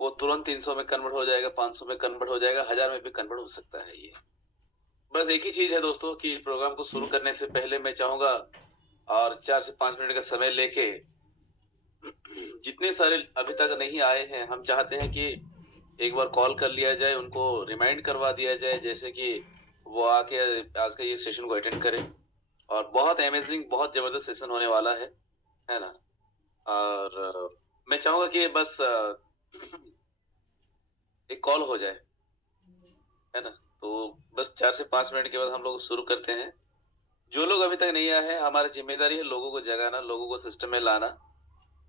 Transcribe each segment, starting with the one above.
वो तुरंत 300 में कन्वर्ट हो जाएगा, 500 में कन्वर्ट हो जाएगा, 1000 में भी कन्वर्ट हो सकता है ये। बस एक ही चीज है दोस्तों कि प्रोग्राम को शुरू करने से पहले मैं चाहूंगा और 4 से 5 मिनट का समय लेके जितने सारे अभी तक नहीं आए हैं, हम चाहते हैं कि एक बार कॉल कर लिया जाए, उनको रिमाइंड करवा दिया जाए, जैसे कि वो आके आज का ये सेशन को अटेंड करें। और बहुत अमेजिंग, बहुत जबरदस्त सेशन होने वाला है ना। और मैं चाहूंगा कि बस एक कॉल हो जाए, है ना। तो बस 4 से 5 मिनट के बाद हम लोग शुरू करते हैं। जो लोग अभी तक नहीं आए हैं, हमारी जिम्मेदारी है लोगों को जगाना, लोगों को सिस्टम में लाना।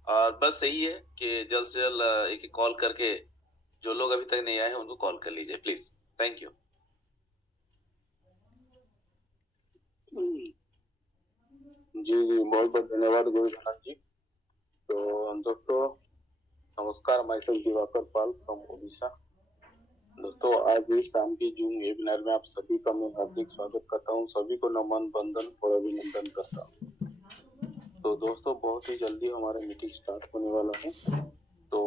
और बस यही है कि जल्द से जल्द एक कॉल करके जो लोग अभी तक नहीं आए हैं उनको कॉल कर लीजिए प्लीज। Thank you. जी जी, बहुत बहुत धन्यवाद गुरुनाथ जी। तो दोस्तों नमस्कार, myself Diwakar Pal from Odisha. दोस्तों आज इस शाम की जूम वेबिनार में आप सभी का मैं हार्दिक स्वागत करता हूँ। सभी को नमन बंदन और अभिनंदन करता हूँ। तो दोस्तों बहुत ही जल्दी हमारा मीटिंग स्टार्ट होने वाला है। तो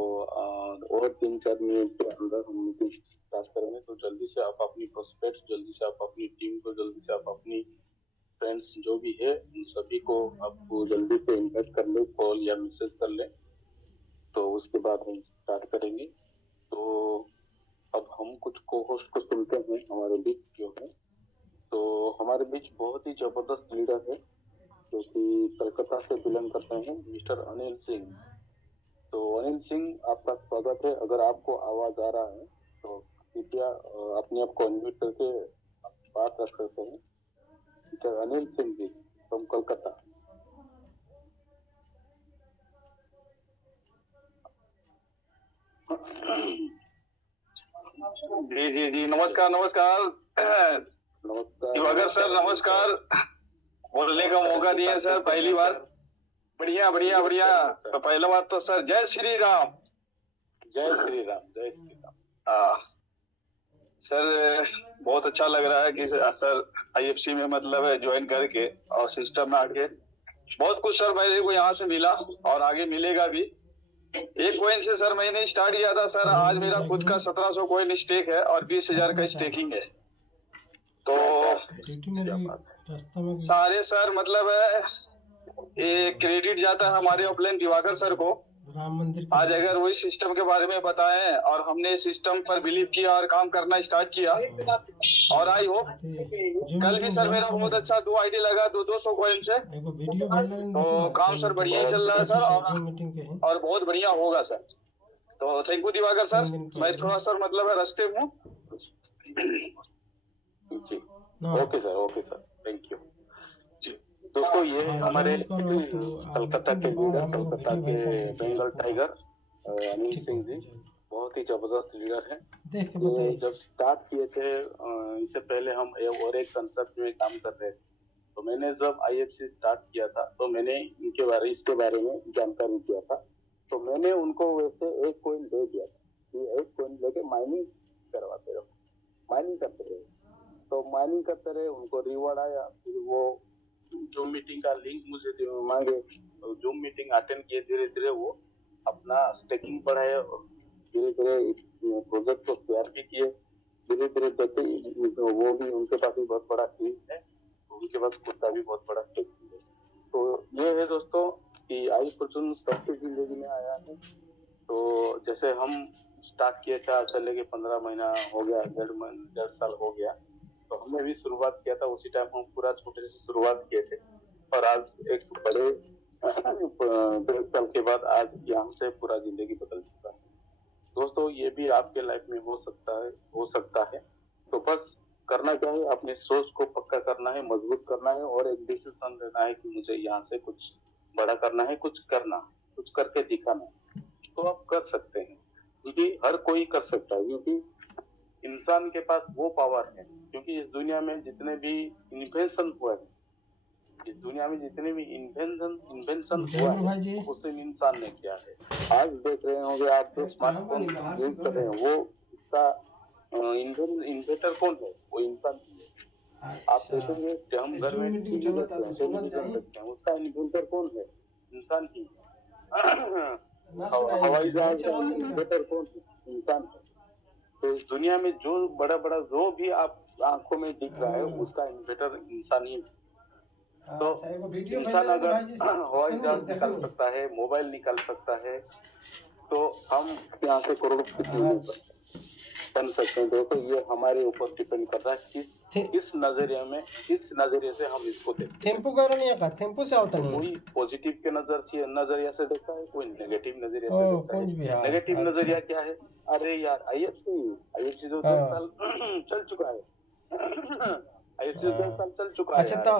और 3-4 मिनट के अंदर हम मीटिंग स्टार्ट करेंगे। तो जल्दी से आप अपनी प्रोस्पेक्ट्स, जल्दी से आप अपनी टीम को, जल्दी से आप अपनी फ्रेंड्स जो भी है उन सभी को आपको जल्दी से इन्वाइट कर ले, कॉल या मैसेज कर ले। तो उसके बाद हम स्टार्ट करेंगे। तो अब हम कुछ को होस्ट को सुनते हैं हमारे बीच जो है। तो हमारे बीच बहुत ही जबरदस्त लीडर है जो कि कलकत्ता से बिलोंग करते हैं, मिस्टर अनिल सिंह। तो अनिल सिंह आपका स्वागत है। अगर आपको आवाज आ रहा है तो कृपया अपने आप को अनम्यूट करके बात रख सकते हैं। Mister Anil Singh ji from Kolkata. जी जी जी, नमस्कार नमस्कार। नमस्कार दिवाकर सर नमस्कार। बोलने का मौका दिए सर पहली बार। बढ़िया बढ़िया बढ़िया। तो पहला बात तो सर जय श्री राम। जय श्री राम, जय श्री राम। सर बहुत अच्छा लग रहा है कि सर आईएफसी में मतलब ज्वाइन करके और सिस्टम में आके बहुत कुछ सर मेरे को यहाँ से मिला और आगे मिलेगा भी। एक कॉइन से सर मैंने स्टार्ट किया था सर, आज मेरा खुद का 1700 कॉइन स्टेक है और 20,000 का स्टेकिंग है। तो सारे सर मतलब ये क्रेडिट जाता है हमारे ऑफलाइन दिवाकर सर को। राम मंदिर आज अगर वही सिस्टम के बारे में बताएं और हमने सिस्टम पर बिलीव किया और काम करना स्टार्ट किया और आई होप कल भी सर मेरा बहुत अच्छा 2 आईडी लगा 200 कॉइन से। तो काम सर बढ़िया ही चल रहा है सर और बहुत बढ़िया होगा सर। तो थैंक यू दिवाकर सर। मैं थोड़ा सर मतलब रास्ते हूँ। जी ओके सर, थैंक यू जी। दोस्तों ये हमारे कलकत्ता के लीडर, कलकत्ता के बंगाल टाइगर अनिल सिंह जी बहुत ही जबरदस्त लीडर है। तो जब स्टार्ट किए थे इससे पहले हम और एक कंसेप्ट में काम कर रहे थे। तो मैंने जब आईएफसी स्टार्ट किया था तो मैंने इसके बारे में जानकारी दिया था। तो मैंने उनको वैसे एक कॉइन दे दिया था कि एक कॉइन लेके माइनिंग करवाते रहो, माइनिंग करते रहे। तो माइनिंग करते रहे, उनको रिवॉर्ड आया। फिर वो जूम मीटिंग का लिंक मुझे मांगे, तो जूम मीटिंग अटेंड किए। धीरे धीरे वो अपना स्टेकिंग बढ़ाए, धीरे धीरे प्रोजेक्ट को तैयार भी किए। धीरे धीरे देखे वो भी, उनके पास भी बहुत बड़ा टीम है, उनके पास खुद का भी बहुत बड़ा स्टेकिंग है। तो ये है दोस्तों कि आई फॉर्चून सबकी जिंदगी में आया है। तो जैसे हम स्टार्ट किए थे आज से लेके 15 महीना हो गया, 1.5 साल हो गया। तो हमने भी शुरुआत किया था, उसी टाइम हम पूरा छोटे से शुरुआत किए थे। और आज एक बड़े 1.5 साल के बाद आज यहाँ से पूरा जिंदगी बदल चुका है। दोस्तों ये भी आपके लाइफ में हो सकता है। तो बस करना क्या है, अपनी सोच को पक्का करना है, मजबूत करना है और एक डिसीजन लेना है कि मुझे यहाँ से कुछ बड़ा करना है, कुछ करना है, कुछ करके दिखाना है। तो आप कर सकते हैं, क्योंकि हर कोई कर सकता है, क्योंकि इंसान के पास वो पावर है। क्योंकि इस दुनिया में जितने भी इन्वेंशन हुए हैं, इस दुनिया में जितने भी इन्वेंशन हुआ है वो सिर्फ इंसान ने किया है। आज देख रहे होंगे आप जो स्मार्टफोन यूज कर रहे हैं, वो इसका इन्वेंटर कौन है? वो इंसान ही है। आप देखेंगे कि हम घर में टेलीविजन देखते हैं, उसका इन्वेंटर कौन है? इंसान ही है। हवाई जहाज का इन्वेंटर कौन है? इंसान है। तो इस दुनिया में जो बड़ा बड़ा जो भी आप आंखों में दिख रहा है उसका इन्वेंटर इंसान ही है। तो इंसान अगर हवाई जहाज निकाल सकता है, मोबाइल निकाल सकता है, तो हम यहाँ से करोड़पति बन सकते हैं। देखो ये हमारे ऊपर डिपेंड करता है किस नजरिए से हम इसको देखते हैं। थेम्पू से होता नहीं कोई पॉजिटिव के नजरिया से देखता है, कोई नेगेटिव नजरिया से देखता है। नेगेटिव नजरिया क्या है? अरे यार IFC जो 10 साल चल चुका है। IFC 10 साल चल चुका है। अच्छा तो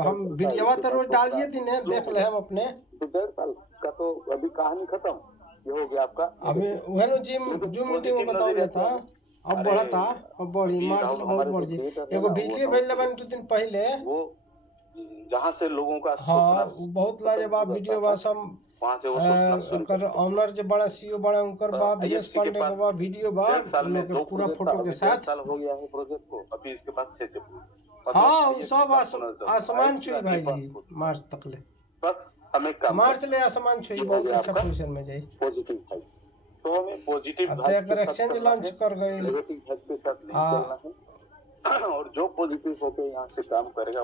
हम वीडियो तो रोज डालिए दिन देख ले हम अपने 1.5 साल का तो अभी कहानी खत्म। ये हो गया आपका। अभी वह नो जूम मीटिंग में बताओ लेता अब बढ़ता अब बढ़ी मार्च बहुत बढ़ जी एगो वीडियो भेज लेबन 2 दिन पहले वो जहाँ से लोगों का हाँ बहुत लाजवाब वीडियो बा सब वहाँ से वो सोचना शुरू कर ऑनर जो बड़ा CEO बड़ा उनकर बा VS पांडे का बा वीडियो बा लोग के पूरा फोटो के साथ। साल हो गया है प्रोजेक्ट को, अभी इसके पास 6 हाँ वो सब आसमान छुई भाई जी मार्च तक ले बस हमें काम मार्च ले आसमान छुई बहुत अच्छा पोजीशन में जाई पॉजिटिव है। तो हमें पॉजिटिव अब अगर एक्सचेंज लॉन्च कर गए नेगेटिव हैक के साथ नहीं चलना है। और जो पॉजिटिव होकर यहाँ से काम करेगा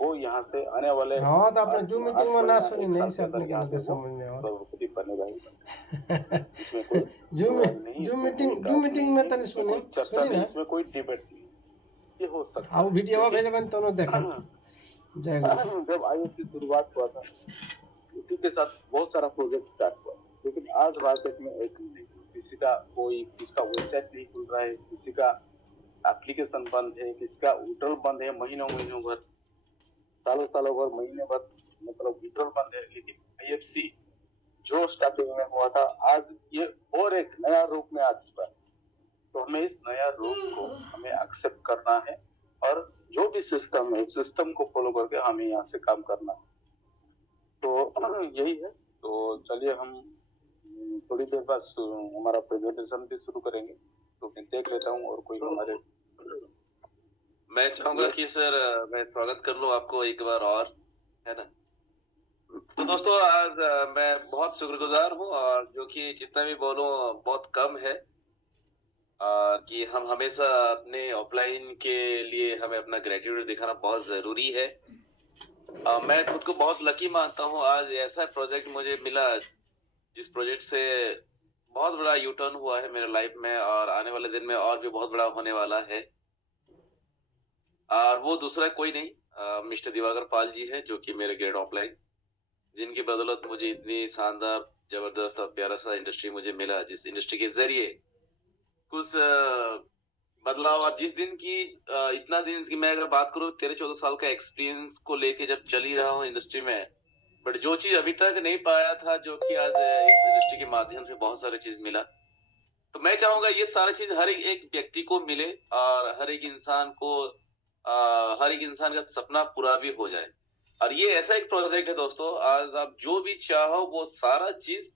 वो यहाँ से आने वाले हाँ तो आपने जूम मीटिंग में ना सुनी नहीं से अपने के समझ में और बनेगा। जूम मीटिंग में तो नहीं सुनी ना इसमें कोई डिबेट नहीं, ये हो सकता अब वीडियो भेज बन तो देखा जाएगा। जब IFC की शुरुआत हुआ था उसी के साथ बहुत सारा प्रोजेक्ट स्टार्ट हुआ, लेकिन आज मार्केट में एक किसका वेबसाइट नहीं खुल रहा है, किसी का एप्लीकेशन बंद है, किसी का विड्रॉल बंद है महीनों भर, सालों भर, महीने भर, मतलब विड्रॉल बंद है। लेकिन IFC जो स्टार्टिंग में हुआ था आज ये और एक नया रूप में आ चुका है। तो हमें इस नया रूप को हमें एक्सेप्ट करना है और जो भी सिस्टम है सिस्टम को फॉलो करके हमें यहाँ से काम करना है। तो यही है। तो चलिए हम थोड़ी देर बाद हमारा प्रेजेंटेशन भी शुरू करेंगे, तो मैं देख लेता हूँ और कोई हमारे मैं चाहूंगा कि सर मैं स्वागत कर लूं आपको एक बार और, है ना। तो दोस्तों आज मैं बहुत शुक्रगुजार हूँ और जो कि जितना भी बोलूं बहुत कम है कि हम हमेशा अपने ऑफलाइन के लिए हमें अपना ग्रेटिट्यूड दिखाना बहुत जरूरी है। मैं खुद को बहुत लकी मानता हूँ, आज ऐसा प्रोजेक्ट मुझे मिला जिस प्रोजेक्ट से बहुत बड़ा यू टर्न हुआ है मेरे लाइफ में और आने वाले दिन में और भी बहुत बड़ा होने वाला है। और वो दूसरा कोई नहीं मिस्टर दिवाकर पाल जी है, जो कि मेरे ग्रेड ऑफलाइन, जिनकी बदौलत मुझे इतनी शानदार जबरदस्त और प्यारा सा इंडस्ट्री मुझे मिला, जिस इंडस्ट्री के जरिए कुछ बदलाव। और जिस दिन की इतना दिन की मैं अगर बात करूं 13-14 साल का एक्सपीरियंस को लेके जब चल ही रहा हूं इंडस्ट्री में, बट जो चीज अभी तक नहीं पाया था जो कि आज इस इंडस्ट्री के माध्यम से बहुत सारी चीज मिला। तो मैं चाहूंगा ये सारी चीज हर एक व्यक्ति को मिले और हर एक इंसान का सपना पूरा भी हो जाए। और ये ऐसा एक प्रोजेक्ट है दोस्तों, आज आप जो भी चाहो वो सारा चीज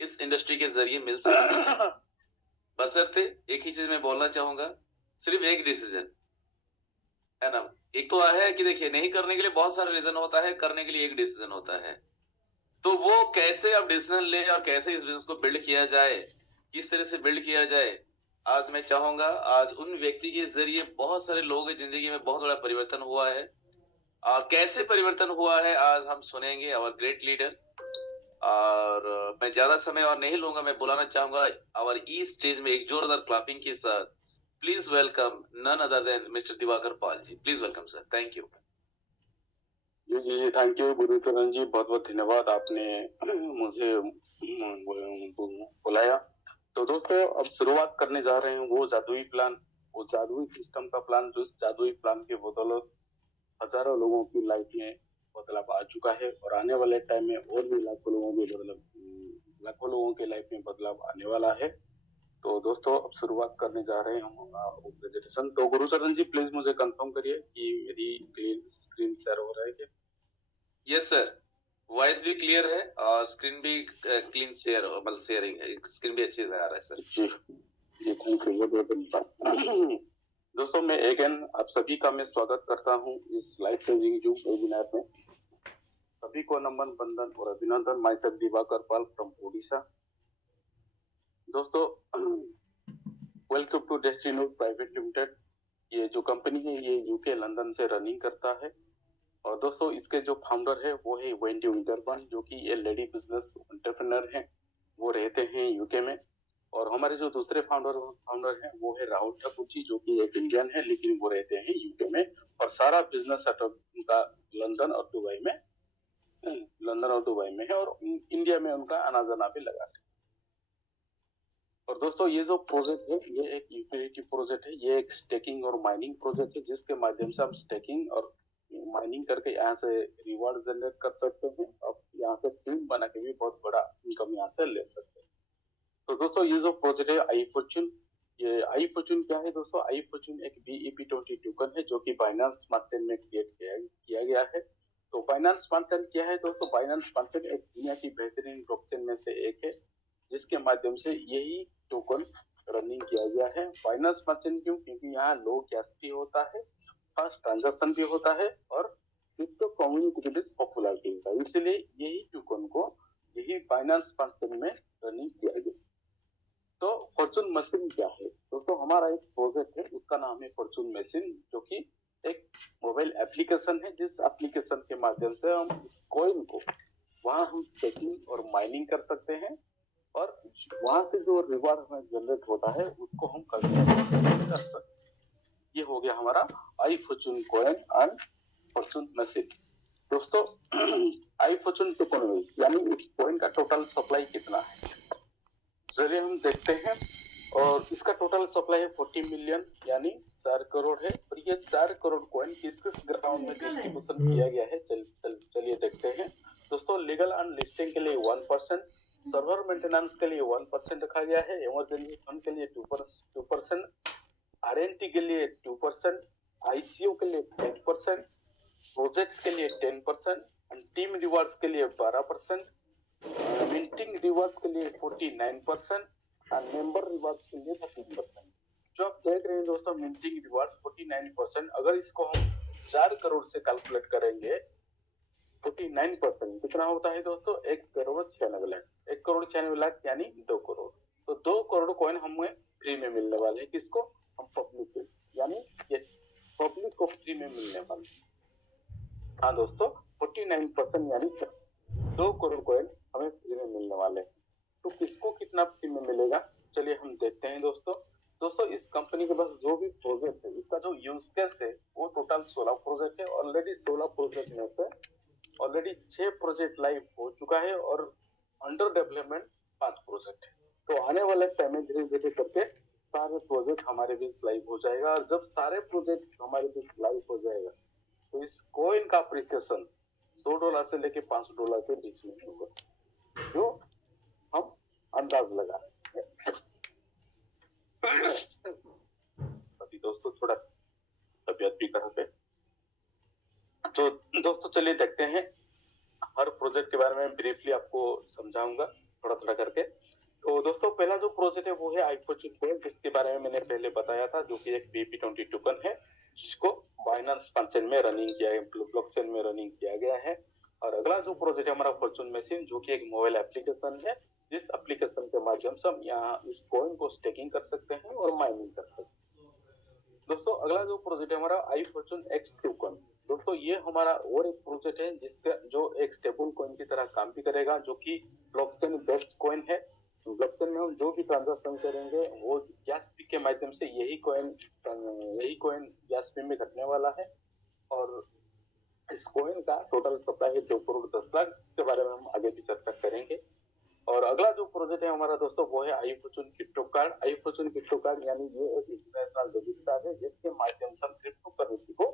इस इंडस्ट्री के जरिए मिल सकती है। बशर्ते एक ही चीज मैं बोलना चाहूंगा, सिर्फ एक डिसीजन है ना। एक तो है कि देखिए नहीं करने के लिए बहुत सारे रीजन होता है, करने के लिए एक डिसीजन होता है। तो वो कैसे आप डिसीजन ले और कैसे इस बिजनेस को बिल्ड किया जाए, किस तरह से बिल्ड किया जाए, आज मैं चाहूंगा आज उन व्यक्ति के जरिए बहुत सारे लोगों की जिंदगी में बहुत बड़ा परिवर्तन हुआ है। और कैसे परिवर्तन हुआ है आज हम सुनेंगे आवर ग्रेट लीडर। और मैं ज्यादा समय और नहीं लूंगा, मैं बुलाना चाहूंगा आवर ई स्टेज में एक जोरदार क्लैपिंग के साथ please welcome none other than mister Diwakar Pal ji. Please welcome sir. Thank you जी थैंक यू गुरुचरण जी, बहुत बहुत धन्यवाद आपने मुझे बुलाया। तो दोस्तों अब शुरुआत करने जा रहे हैं वो जादुई प्लान, वो जादुई सिस्टम का प्लान, जो इस जादुई प्लान के बदौलत हजारों लोगों की लाइफ में बदलाव आ चुका है और आने वाले टाइम में और भी लाखों लोगों के लाइफ में बदलाव आने वाला है। तो दोस्तों अब शुरुआत करने जा रहे हैं हम प्रेजेंटेशन। तो गुरुचरण जी प्लीज मुझे कंफर्म करिए कि मेरी क्लीन स्क्रीन शेयर हो रहा है क्या? यस सर, वॉइस भी क्लियर है और स्क्रीन भी क्लीन शेयर मतलब शेयरिंग स्क्रीन भी अच्छे से आ रहा है सर। जी थैंक यू। दोस्तों मैं अगेन आप सभी का मैं स्वागत करता हूं इस लाइफ चेंजिंग जूम वेबिनार में। सभी को नमन बंदन और अभिनंदन। Myself Diwakar Pal from Odisha. दोस्तों welcome to Destiny private limited. ये जो कंपनी है ये यूके लंदन से रनिंग करता है और दोस्तों इसके जो फाउंडर है वो है वेंडी विंटरबर्न, जो कि ये लेडी बिजनेस एंटरप्रेन्योर है, वो रहते हैं यूके में। और हमारे जो दूसरे फाउंडर हैं वो है राहुल ठाकुर जी, जो कि एक इंडियन है लेकिन वो रहते हैं यूके में और सारा बिजनेस सेटअप उनका लंदन और दुबई में है और इंडिया में उनका आना जाना भी लगा है। और दोस्तों ये जो प्रोजेक्ट है ये एक यूटिलिटी प्रोजेक्ट है, ये एक स्टेकिंग और माइनिंग प्रोजेक्ट है, जिसके माध्यम से हम स्टेकिंग और माइनिंग करके यहाँ से रिवार्ड जनरेट कर सकते हैं और यहाँ पे टीम बना के भी बहुत बड़ा इनकम यहाँ से ले सकते हैं। तो दोस्तों ये जो प्रोजेक्ट है आई फॉर्चून, ये आई फॉर्चून क्या है दोस्तों? आई फॉर्चून एक BEP20 टोकन है जो कि बाइनेंस स्मार्ट चेन में क्रिएट किया गया है। तो बाइनेंस स्मार्ट चेन क्या है दोस्तों? बाइनेंस स्मार्ट चेन एक दुनिया की बेहतरीन ब्लॉकचेन में से एक है, जिसके माध्यम से यही टोकन रनिंग किया गया है। बाइनेंस स्मार्ट चेन क्यों? क्योंकि यहाँ लो गैस भी होता है, फास्ट ट्रांजैक्शन भी होता है और क्रिप्टो कम्युनिटी की पॉपुलैरिटी होता है, इसलिए यही टोकन को यही बाइनेंस स्मार्ट चेन में रनिंग किया गया। तो फॉर्चून मशीन क्या है दोस्तों? हमारा एक प्रोजेक्ट है, उसका नाम है फॉर्चून मशीन, जो कि एक मोबाइल एप्लीकेशन है, जिस एप्लीकेशन के माध्यम से हम इस कॉइन को वहां हम स्टेकिंग और माइनिंग कर सकते हैं और वहां से जो रिवार्ड हमें जनरेट होता है उसको हम कर सकते हैं। ये हो गया हमारा I Fortune coin and Fortune machine. दोस्तों आई फॉर्चून टोकन यानी इस कॉइन का टोटल सप्लाई कितना है चलिए हम देखते हैं। और इसका टोटल सप्लाई है 40 मिलियन यानी 4 करोड़ है। और ये 4 करोड़ कॉइन किस किस ग्राउंड में डिस्ट्रीब्यूशन किया गया है चलिए देखते हैं। दोस्तों लीगल एंड लिस्टिंग के लिए 1%, सर्वर मेंटेनेंस के लिए 1% रखा गया है, इमरजेंसी फंड के लिए 2%, RNT के लिए 2%, ICO के लिए 10%, प्रोजेक्ट्स के लिए 10% एंड टीम रिवार्ड्स के लिए 12%, मिंटिंग रिवार्ड के लिए 49% और मेंबर रिवार्ड के लिए 13%। जो आप देख रहे हैं दोस्तों मिंटिंग रिवार्ड 49%, अगर इसको हम 4 करोड़ से कैलकुलेट करेंगे 49% कितना होता है दोस्तों? 1 करोड़ 96 लाख। 1 करोड़ 96 लाख यानी 2 करोड़। तो 2 करोड़ कॉइन हमें फ्री में मिलने वाले हैं। किसको? हम पब्लिक को, यानी ये पब्लिक को फ्री में मिलने वाले। हाँ दोस्तों 49% यानी 2 करोड़ कॉइन हमें फ्री में मिलने वाले हैं। तो किसको कितना फ्री में मिलेगा चलिए हम देखते हैं दोस्तों इस कंपनी के पास जो भी प्रोजेक्ट है इसका जो यूज केस है वो टोटल 16 प्रोजेक्ट है। ऑलरेडी 16 प्रोजेक्ट में से ऑलरेडी 6 प्रोजेक्ट लाइव हो चुका है और अंडर डेवलपमेंट 5 प्रोजेक्ट है। तो आने वाले टाइम में धीरे धीरे करके सारे प्रोजेक्ट हमारे बीच लाइव हो जाएगा और जब सारे प्रोजेक्ट हमारे बीच लाइव हो जाएगा तो इस कॉइन का अप्रिसिएशन $100 से लेके $500 के बीच में होगा, जो हम अंदाज लगा रहे हैं। अभी दोस्तों थोड़ा तबीयत भी खराब है, तो दोस्तों चलिए देखते हैं। हर प्रोजेक्ट के बारे में ब्रीफली आपको समझाऊंगा थोड़ा थोड़ा करके। तो दोस्तों पहला जो प्रोजेक्ट है वो है iFortune Coin, जिसके बारे में मैंने पहले बताया था, जो कि एक BEP20 टोकन है जिसको बाइनेंस स्मार्ट चेन में रनिंग किया है, ब्लॉकचेन में रनिंग किया गया है। और अगला जो प्रोजेक्ट है हमारा फॉर्चून मशीन, जो कि एक मोबाइल एप्लीकेशन है, जिस एप्लीकेशन के माध्यम से हम यहाँ इस कॉइन को स्टेकिंग कर सकते हैं और माइनिंग कर सकते हैं। दोस्तों अगला जो प्रोजेक्ट है हमारा iFortune X टोकन। दोस्तों ये हमारा और एक प्रोजेक्ट है जिसका जो एक स्टेबल कॉइन की तरह काम भी करेगा, जो कि ब्लॉकचेन बेस्ड कॉइन है। ब्लॉकचेन में हम जो भी ट्रांजैक्शन करेंगे वो गैस फी के माध्यम से यही कॉइन गैस फी में घटने वाला है। और इस कॉइन का टोटल सप्लाई है 2 करोड़ 10 लाख। इसके बारे में हम आगे भी चर्चा करेंगे। और अगला जो प्रोजेक्ट है हमारा दोस्तों वो है iFortune crypto card. iFortune crypto card यानी ये एक इंटरनेशनल डेबिट कार्ड है, जिसके माध्यम से हम क्रिप्टो करेंसी को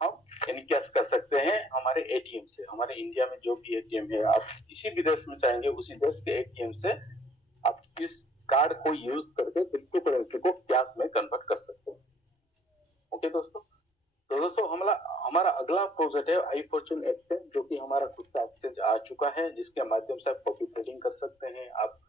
हम एनकैश कर सकते हैं हमारे एटीएम से। हमारे इंडिया में जो भी एटीएम है, आप किसी भी देश में चाहेंगे उसी देश के एटीएम से आप इस कार्ड को यूज करके क्रिप्टो करेंसी को कैश में कन्वर्ट कर सकते हैं। ओके दोस्तों, तो दोस्तों हमारा अगला प्रोजेक्ट है iFortune एक्सचेंज, जो कि हमारा खुद का एक्सचेंज आ चुका है, जिसके माध्यम से आप कॉपी ट्रेडिंग कर सकते हैं, आप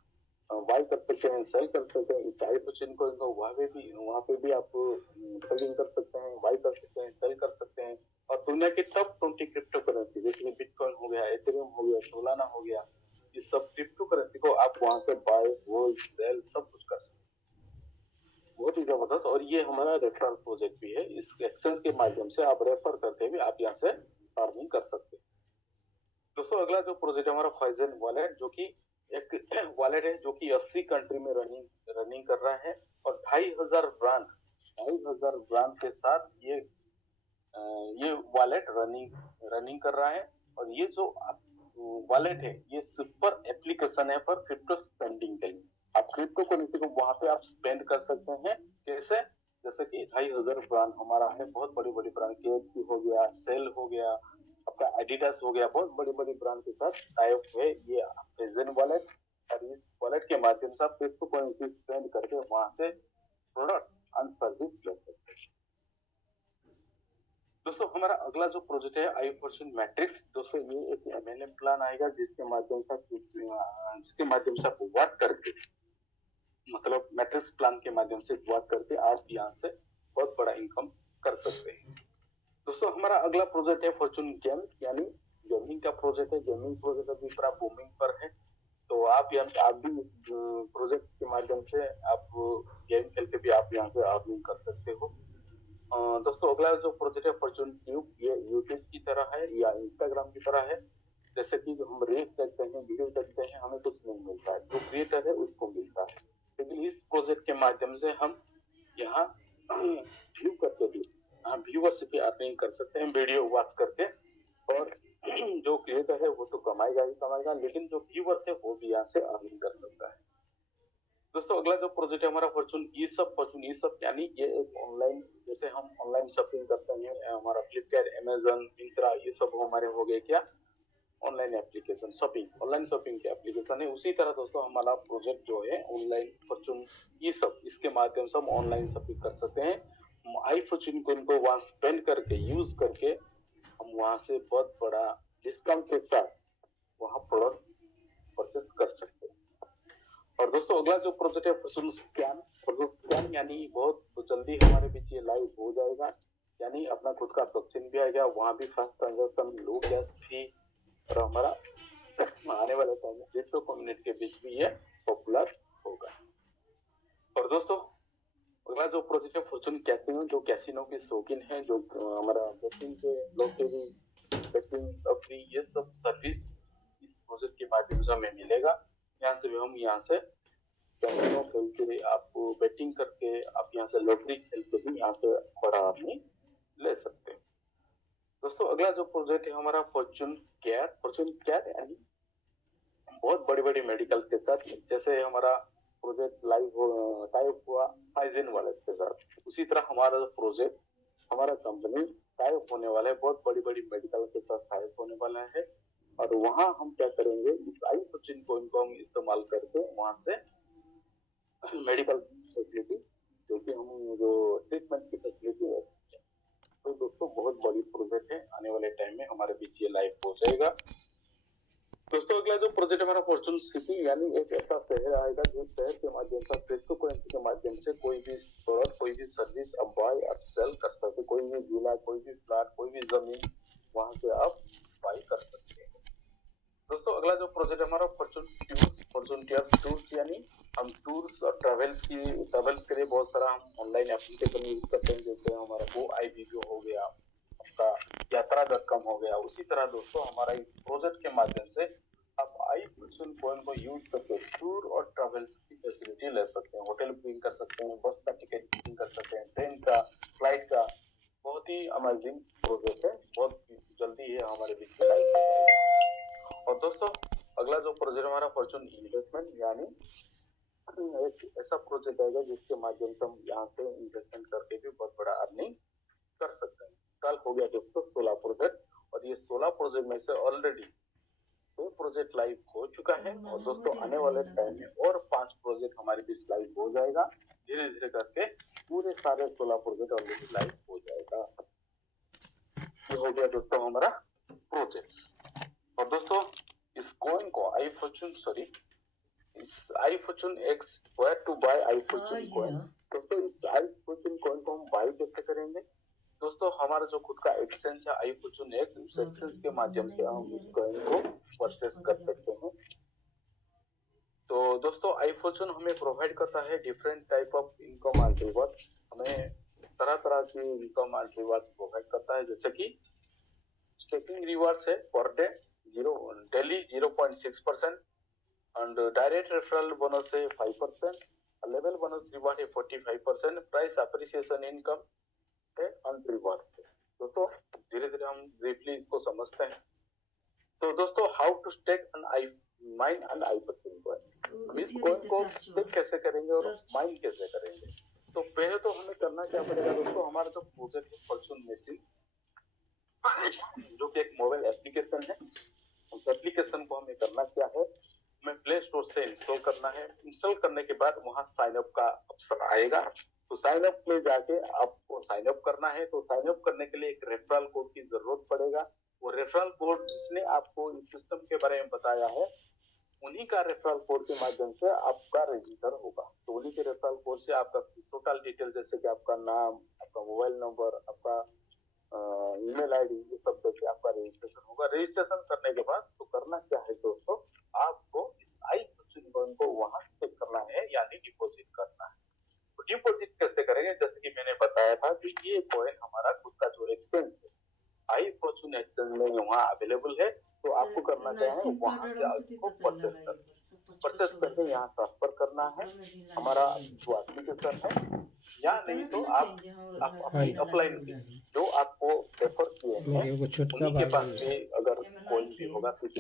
बाय कर सकते हैं, सेल कर सकते हैं। इस iFortune को वहाँ पे भी आप ट्रेडिंग कर सकते हैं, बाय कर सकते हैं, सेल कर सकते हैं और दुनिया की टॉप 20 क्रिप्टो करेंसी जैसे बिटकॉइन हो गया, एथेरियम हो गया, सोलाना हो गया, इस सब क्रिप्टो करेंसी को आप वहां से बाय होल्ड सेल सब कुछ कर सकते हैं। बहुत ही जबरदस्त। और ये हमारा रेफरल प्रोजेक्ट भी है, इस एक्सचेंज के माध्यम से आप रेफर करके भी आप यहाँ से अर्निंग कर सकते हैं। दोस्तों अगला जो प्रोजेक्ट है हमारा फाइजन वॉलेट, जो कि एक वॉलेट है जो कि 80 कंट्री में रनिंग कर रहा है और 2,500 ब्रांड के साथ ये वॉलेट रनिंग कर रहा है। और ये जो वॉलेट है ये सुपर एप्लीकेशन है पर क्रिप्टो स्पेंडिंग के लिए। आप क्रिप्टो करेंसी को वहां पे आप स्पेंड कर सकते हैं। कैसे? जैसे कि 2,500 ब्रांड हमारा है, बहुत बड़ी बड़ी ब्रांड KFC हो गया, सेल हो गया, आपका एडिडास हो गया, बहुत बड़ी बड़ी ब्रांड के साथ टाई अप है ये फाइजन वॉलेट। और इस वॉलेट के माध्यम से आप क्रिप्टो करेंसी स्पेंड करके वहां से प्रोडक्ट एंड सर्विस ले सकते हैं। दोस्तों हमारा अगला जो प्रोजेक्ट है आई फॉर्च्यून मैट्रिक्स। दोस्तों ये एक MLM प्लान आएगा जिसके माध्यम से आप वर्क करके, मतलब मैट्रिक्स प्लान के माध्यम से वर्क करके आप यहाँ से बहुत बड़ा इनकम कर सकते हैं। दोस्तों हमारा अगला प्रोजेक्ट है फॉर्च्यून गेम, यानी गेमिंग का प्रोजेक्ट है। गेमिंग प्रोजेक्ट अभी पूरा बूमिंग पर है, तो आप भी प्रोजेक्ट के माध्यम से आप गेम खेल के भी आप यहाँ से अर्निंग कर सकते हो। दोस्तों अगला जो प्रोजेक्ट है फॉर्च्यून ट्यूब, ये यूट्यूब की तरह है या इंस्टाग्राम की तरह है। जैसे कि जो हम रील्स देखते हैं, वीडियो देखते हैं, हमें कुछ नहीं मिलता है, जो क्रिएटर है उसको मिलता है। लेकिन इस प्रोजेक्ट के माध्यम से हम यहाँ व्यू करके भी व्यूअरशिप की अर्निंग कर सकते हैं वीडियो वॉच करके। और जो क्रिएटर है वो तो कमाएगा ही कमाएगा, लेकिन जो व्यूअर्स है वो भी यहाँ से अर्निंग कर सकता है। दोस्तों अगला जो प्रोजेक्ट है हमारा फॉर्च्यून ई-शॉप, यानी ये एक ऑनलाइन, जैसे हम ऑनलाइन शॉपिंग करते हैं, हमारा फ्लिपकार्ट, अमेजन, मिंत्रा, ये सब हमारे हो गए क्या ऑनलाइन एप्लीकेशन ऑनलाइन शॉपिंग के एप्लीकेशन है। उसी तरह दोस्तों हमारा प्रोजेक्ट जो है ऑनलाइन फॉर्च्यून ई-शॉप, इसके माध्यम से हम ऑनलाइन शॉपिंग कर सकते हैं। आई फॉर्च्यून को इनको वहां स्पेंड करके यूज करके हम वहां से बहुत बड़ा डिस्काउंट के साथ वहां प्रोडक्ट परचेस कर सकते हैं। और दोस्तों अगला जो प्रोजेक्ट है फॉर्च्यून स्कैन, यानी बहुत जल्दी हमारे बीच ये लाइव हो जाएगा, यानी अपना खुद का ब्लॉकचेन भी आएगा, वहां भी फास्ट ट्रांजैक्शन, लो गैस फी, और हमारा आने वाले टाइम में क्रिप्टो कम्युनिटी के बीच भी ये पॉपुलर होगा। और दोस्तों अगला जो प्रोजेक्ट है फॉर्च्यून कैसीनो, जो कैसीनो की शौकीन है, जो हमारा बेटिंग के लॉटरी, बेटिंग अपनी ये सब सर्विस इस प्रोजेक्ट के माध्यम से हमें मिलेगा। यहाँ से भी हम यहाँ से कैसीनो खेल के आपको बेटिंग करके आप यहाँ से लॉटरी खेल के भी यहाँ से बड़ा आदमी ले सकते हैं। दोस्तों अगला जो प्रोजेक्ट है हमारा फॉर्च्यून केयर, यानी बहुत बड़ी बड़ी मेडिकल के साथ, जैसे हमारा प्रोजेक्ट लाइव टाइप हुआ फाइजन वॉलेट के साथ, उसी तरह हमारा जो प्रोजेक्ट, हमारा कंपनी टाइप होने वाला है, बहुत बड़ी बड़ी मेडिकल के साथ टाइप होने वाला है। और वहां हम क्या करेंगे, इस आई फॉर्च्यून कॉइन को हम इस्तेमाल करके वहां से मेडिकल फैसिलिटी, जो कि हम जो ट्रीटमेंट की फैसिलिटी है, तो दोस्तों बहुत बड़ी प्रोजेक्ट है, आने वाले टाइम में हमारे बीच ये लाइव हो जाएगा। दोस्तों अगला जो प्रोजेक्ट हमारा फॉर्च्यून सिटी, यानी एक ऐसा शहर आएगा जो शहर के माध्यम से क्रिप्टो करेंसी के माध्यम से कोई भी प्रोडक्ट, कोई भी सर्विस आप बाय और सेल कर सकते हैं। कोई भी जिला, कोई भी प्लाट, कोई भी जमीन वहां से आप बाय कर सकते हैं। दोस्तों अगला जो प्रोजेक्ट हमारा फॉर्च्यून टूर्स, यानी हम टूर्स और ट्रेवल्स के लिए बहुत सारा हम ऑनलाइन एप्लीकेशन यूज करते हैं, जैसे हमारा GoIBO हो गया, आपका यात्रा.com हो गया। उसी तरह दोस्तों हमारा इस प्रोजेक्ट के माध्यम से आप आई फॉर्च्यून कॉइन को यूज करके टूर और ट्रेवल्स की फैसिलिटी ले सकते हैं, होटल बुकिंग कर सकते हैं, बस का टिकट बुकिंग कर सकते हैं, ट्रेन का, फ्लाइट का। बहुत ही अमेजिंग प्रोजेक्ट है, बहुत जल्दी ये हमारे बीच में लाइव हो जाएगा। और दोस्तों अगला जो प्रोजेक्ट हमारा फॉर्च्यून इन्वेस्टमेंट, यानी एक ऐसा प्रोजेक्ट आएगा जिसके माध्यम से हम यहाँ से इन्वेस्टमेंट करके भी बहुत बड़ा अर्निंग कर सकते हैं। कल हो गया दोस्तों 16 प्रोजेक्ट, और ये 16 प्रोजेक्ट में से ऑलरेडी 2 प्रोजेक्ट लाइव हो चुका है। और दोस्तों आने वाले टाइम में और 5 प्रोजेक्ट हमारे बीच लाइव हो जाएगा, धीरे धीरे करके पूरे सारे 16 प्रोजेक्ट ऑलरेडी लाइव हो जाएगा। ये हो गया दोस्तों हमारा प्रोजेक्ट्स। और दोस्तों इस कॉइन को I Fortune X where to buy I Fortune coin, दोस्तों इस आई फॉर्च्यून कॉइन को हम बाय कैसे करेंगे, दोस्तों हमारा जो खुद का एक्सचेंज है iFortune X, उस एक्सचेंज के माध्यम से हम इस कॉइन को परचेस कर सकते हैं। तो दोस्तों iFortune हमें प्रोवाइड करता है different type of income and reward, हमें तरह तरह की इनकम एंड रिवॉर्ड्स प्रोवाइड करता है, जैसे कि स्टेकिंग रिवॉर्ड्स है per day daily 0.6% and direct referral bonus है 5%, लेवल बोनस रिवॉर्ड है 45%, प्राइस अप्रिसिएशन इनकम है एंड रिवॉर्ड है। दोस्तों धीरे धीरे हम ब्रीफली इसको समझते हैं। तो दोस्तों how to stake mine and iFortune coin, हम इस कॉइन को स्टेक कैसे करेंगे और माइन कैसे करेंगे। तो पहले तो हमें करना क्या पड़ेगा दोस्तों, हमारा जो प्रोजेक्ट है फॉर्चून मशीन, जो कि एक मोबाइल एप्लीकेशन है, उस एप्लीकेशन को हमें करना क्या है, हमें प्ले स्टोर से इंस्टॉल करना है। इंस्टॉल करने के बाद वहां साइन अप का ऑप्शन आएगा, तो साइन अप में जाके आपको साइन अप करना है। तो साइन अप करने के लिए एक रेफरल कोड की जरूरत पड़ेगा, वो रेफरल कोड जिसने आपको इस सिस्टम के बारे में बताया है, उन्हीं का रेफरल कोड के माध्यम से आपका रजिस्टर होगा। तो उन्हीं के रेफरल कोड से आपका टोटल डिटेल, जैसे कि आपका नाम, आपका मोबाइल नंबर, आपका ईमेल आईडी, ये सब देके आपका रजिस्ट्रेशन होगा। रजिस्ट्रेशन करने के बाद तो करना क्या है दोस्तों, आपको इस iFortune कॉइन को वहां चेक करना है, यानी डिपॉजिट करना है। तो डिपॉजिट कैसे करेंगे, जैसे कि मैंने बताया था कि ये कॉइन हमारा खुद का जो एक्सचेंज है iFortune एक्सचेंज में वहाँ अवेलेबल है। तो आपको करना क्या है, वहां से इसको परचेस करके यहाँ ट्रांसफर करना है हमारा जो एप्लीकेशन है, या नहीं तो आप ऑफलाइन जो आपको रेफर किए हैं उन्हीं के पास भी अगर कोई भी होगा कोई,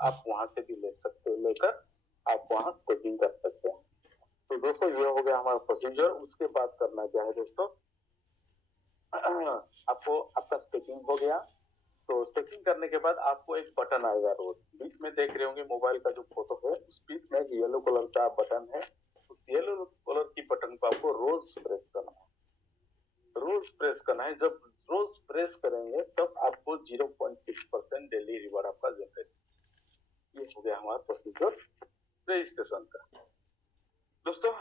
आप वहां से भी ले सकते हो, लेकर आप वहां कोचिंग कर सकते हैं। तो दोस्तों ये हो गया हमारा प्रोसीजर। उसके बाद करना क्या है दोस्तों, आपको आपका स्टेकिंग हो गया। तो स्टेकिंग करने के बाद आपको एक बटन आएगा, रोज बीच में देख रहे होंगे मोबाइल का जो फोटो है, उस बीच में येलो कलर का बटन है, उस येलो कलर की बटन को आपको रोज प्रेस करना है। रोज प्रेस करना है, जब रोज प्रेस करेंगे तब आपको 0.6% डेली रिवॉर्ड आपका जनरेट। ये हो गया हमारा प्रोसीजर रजिस्ट्रेशन का। दोस्तों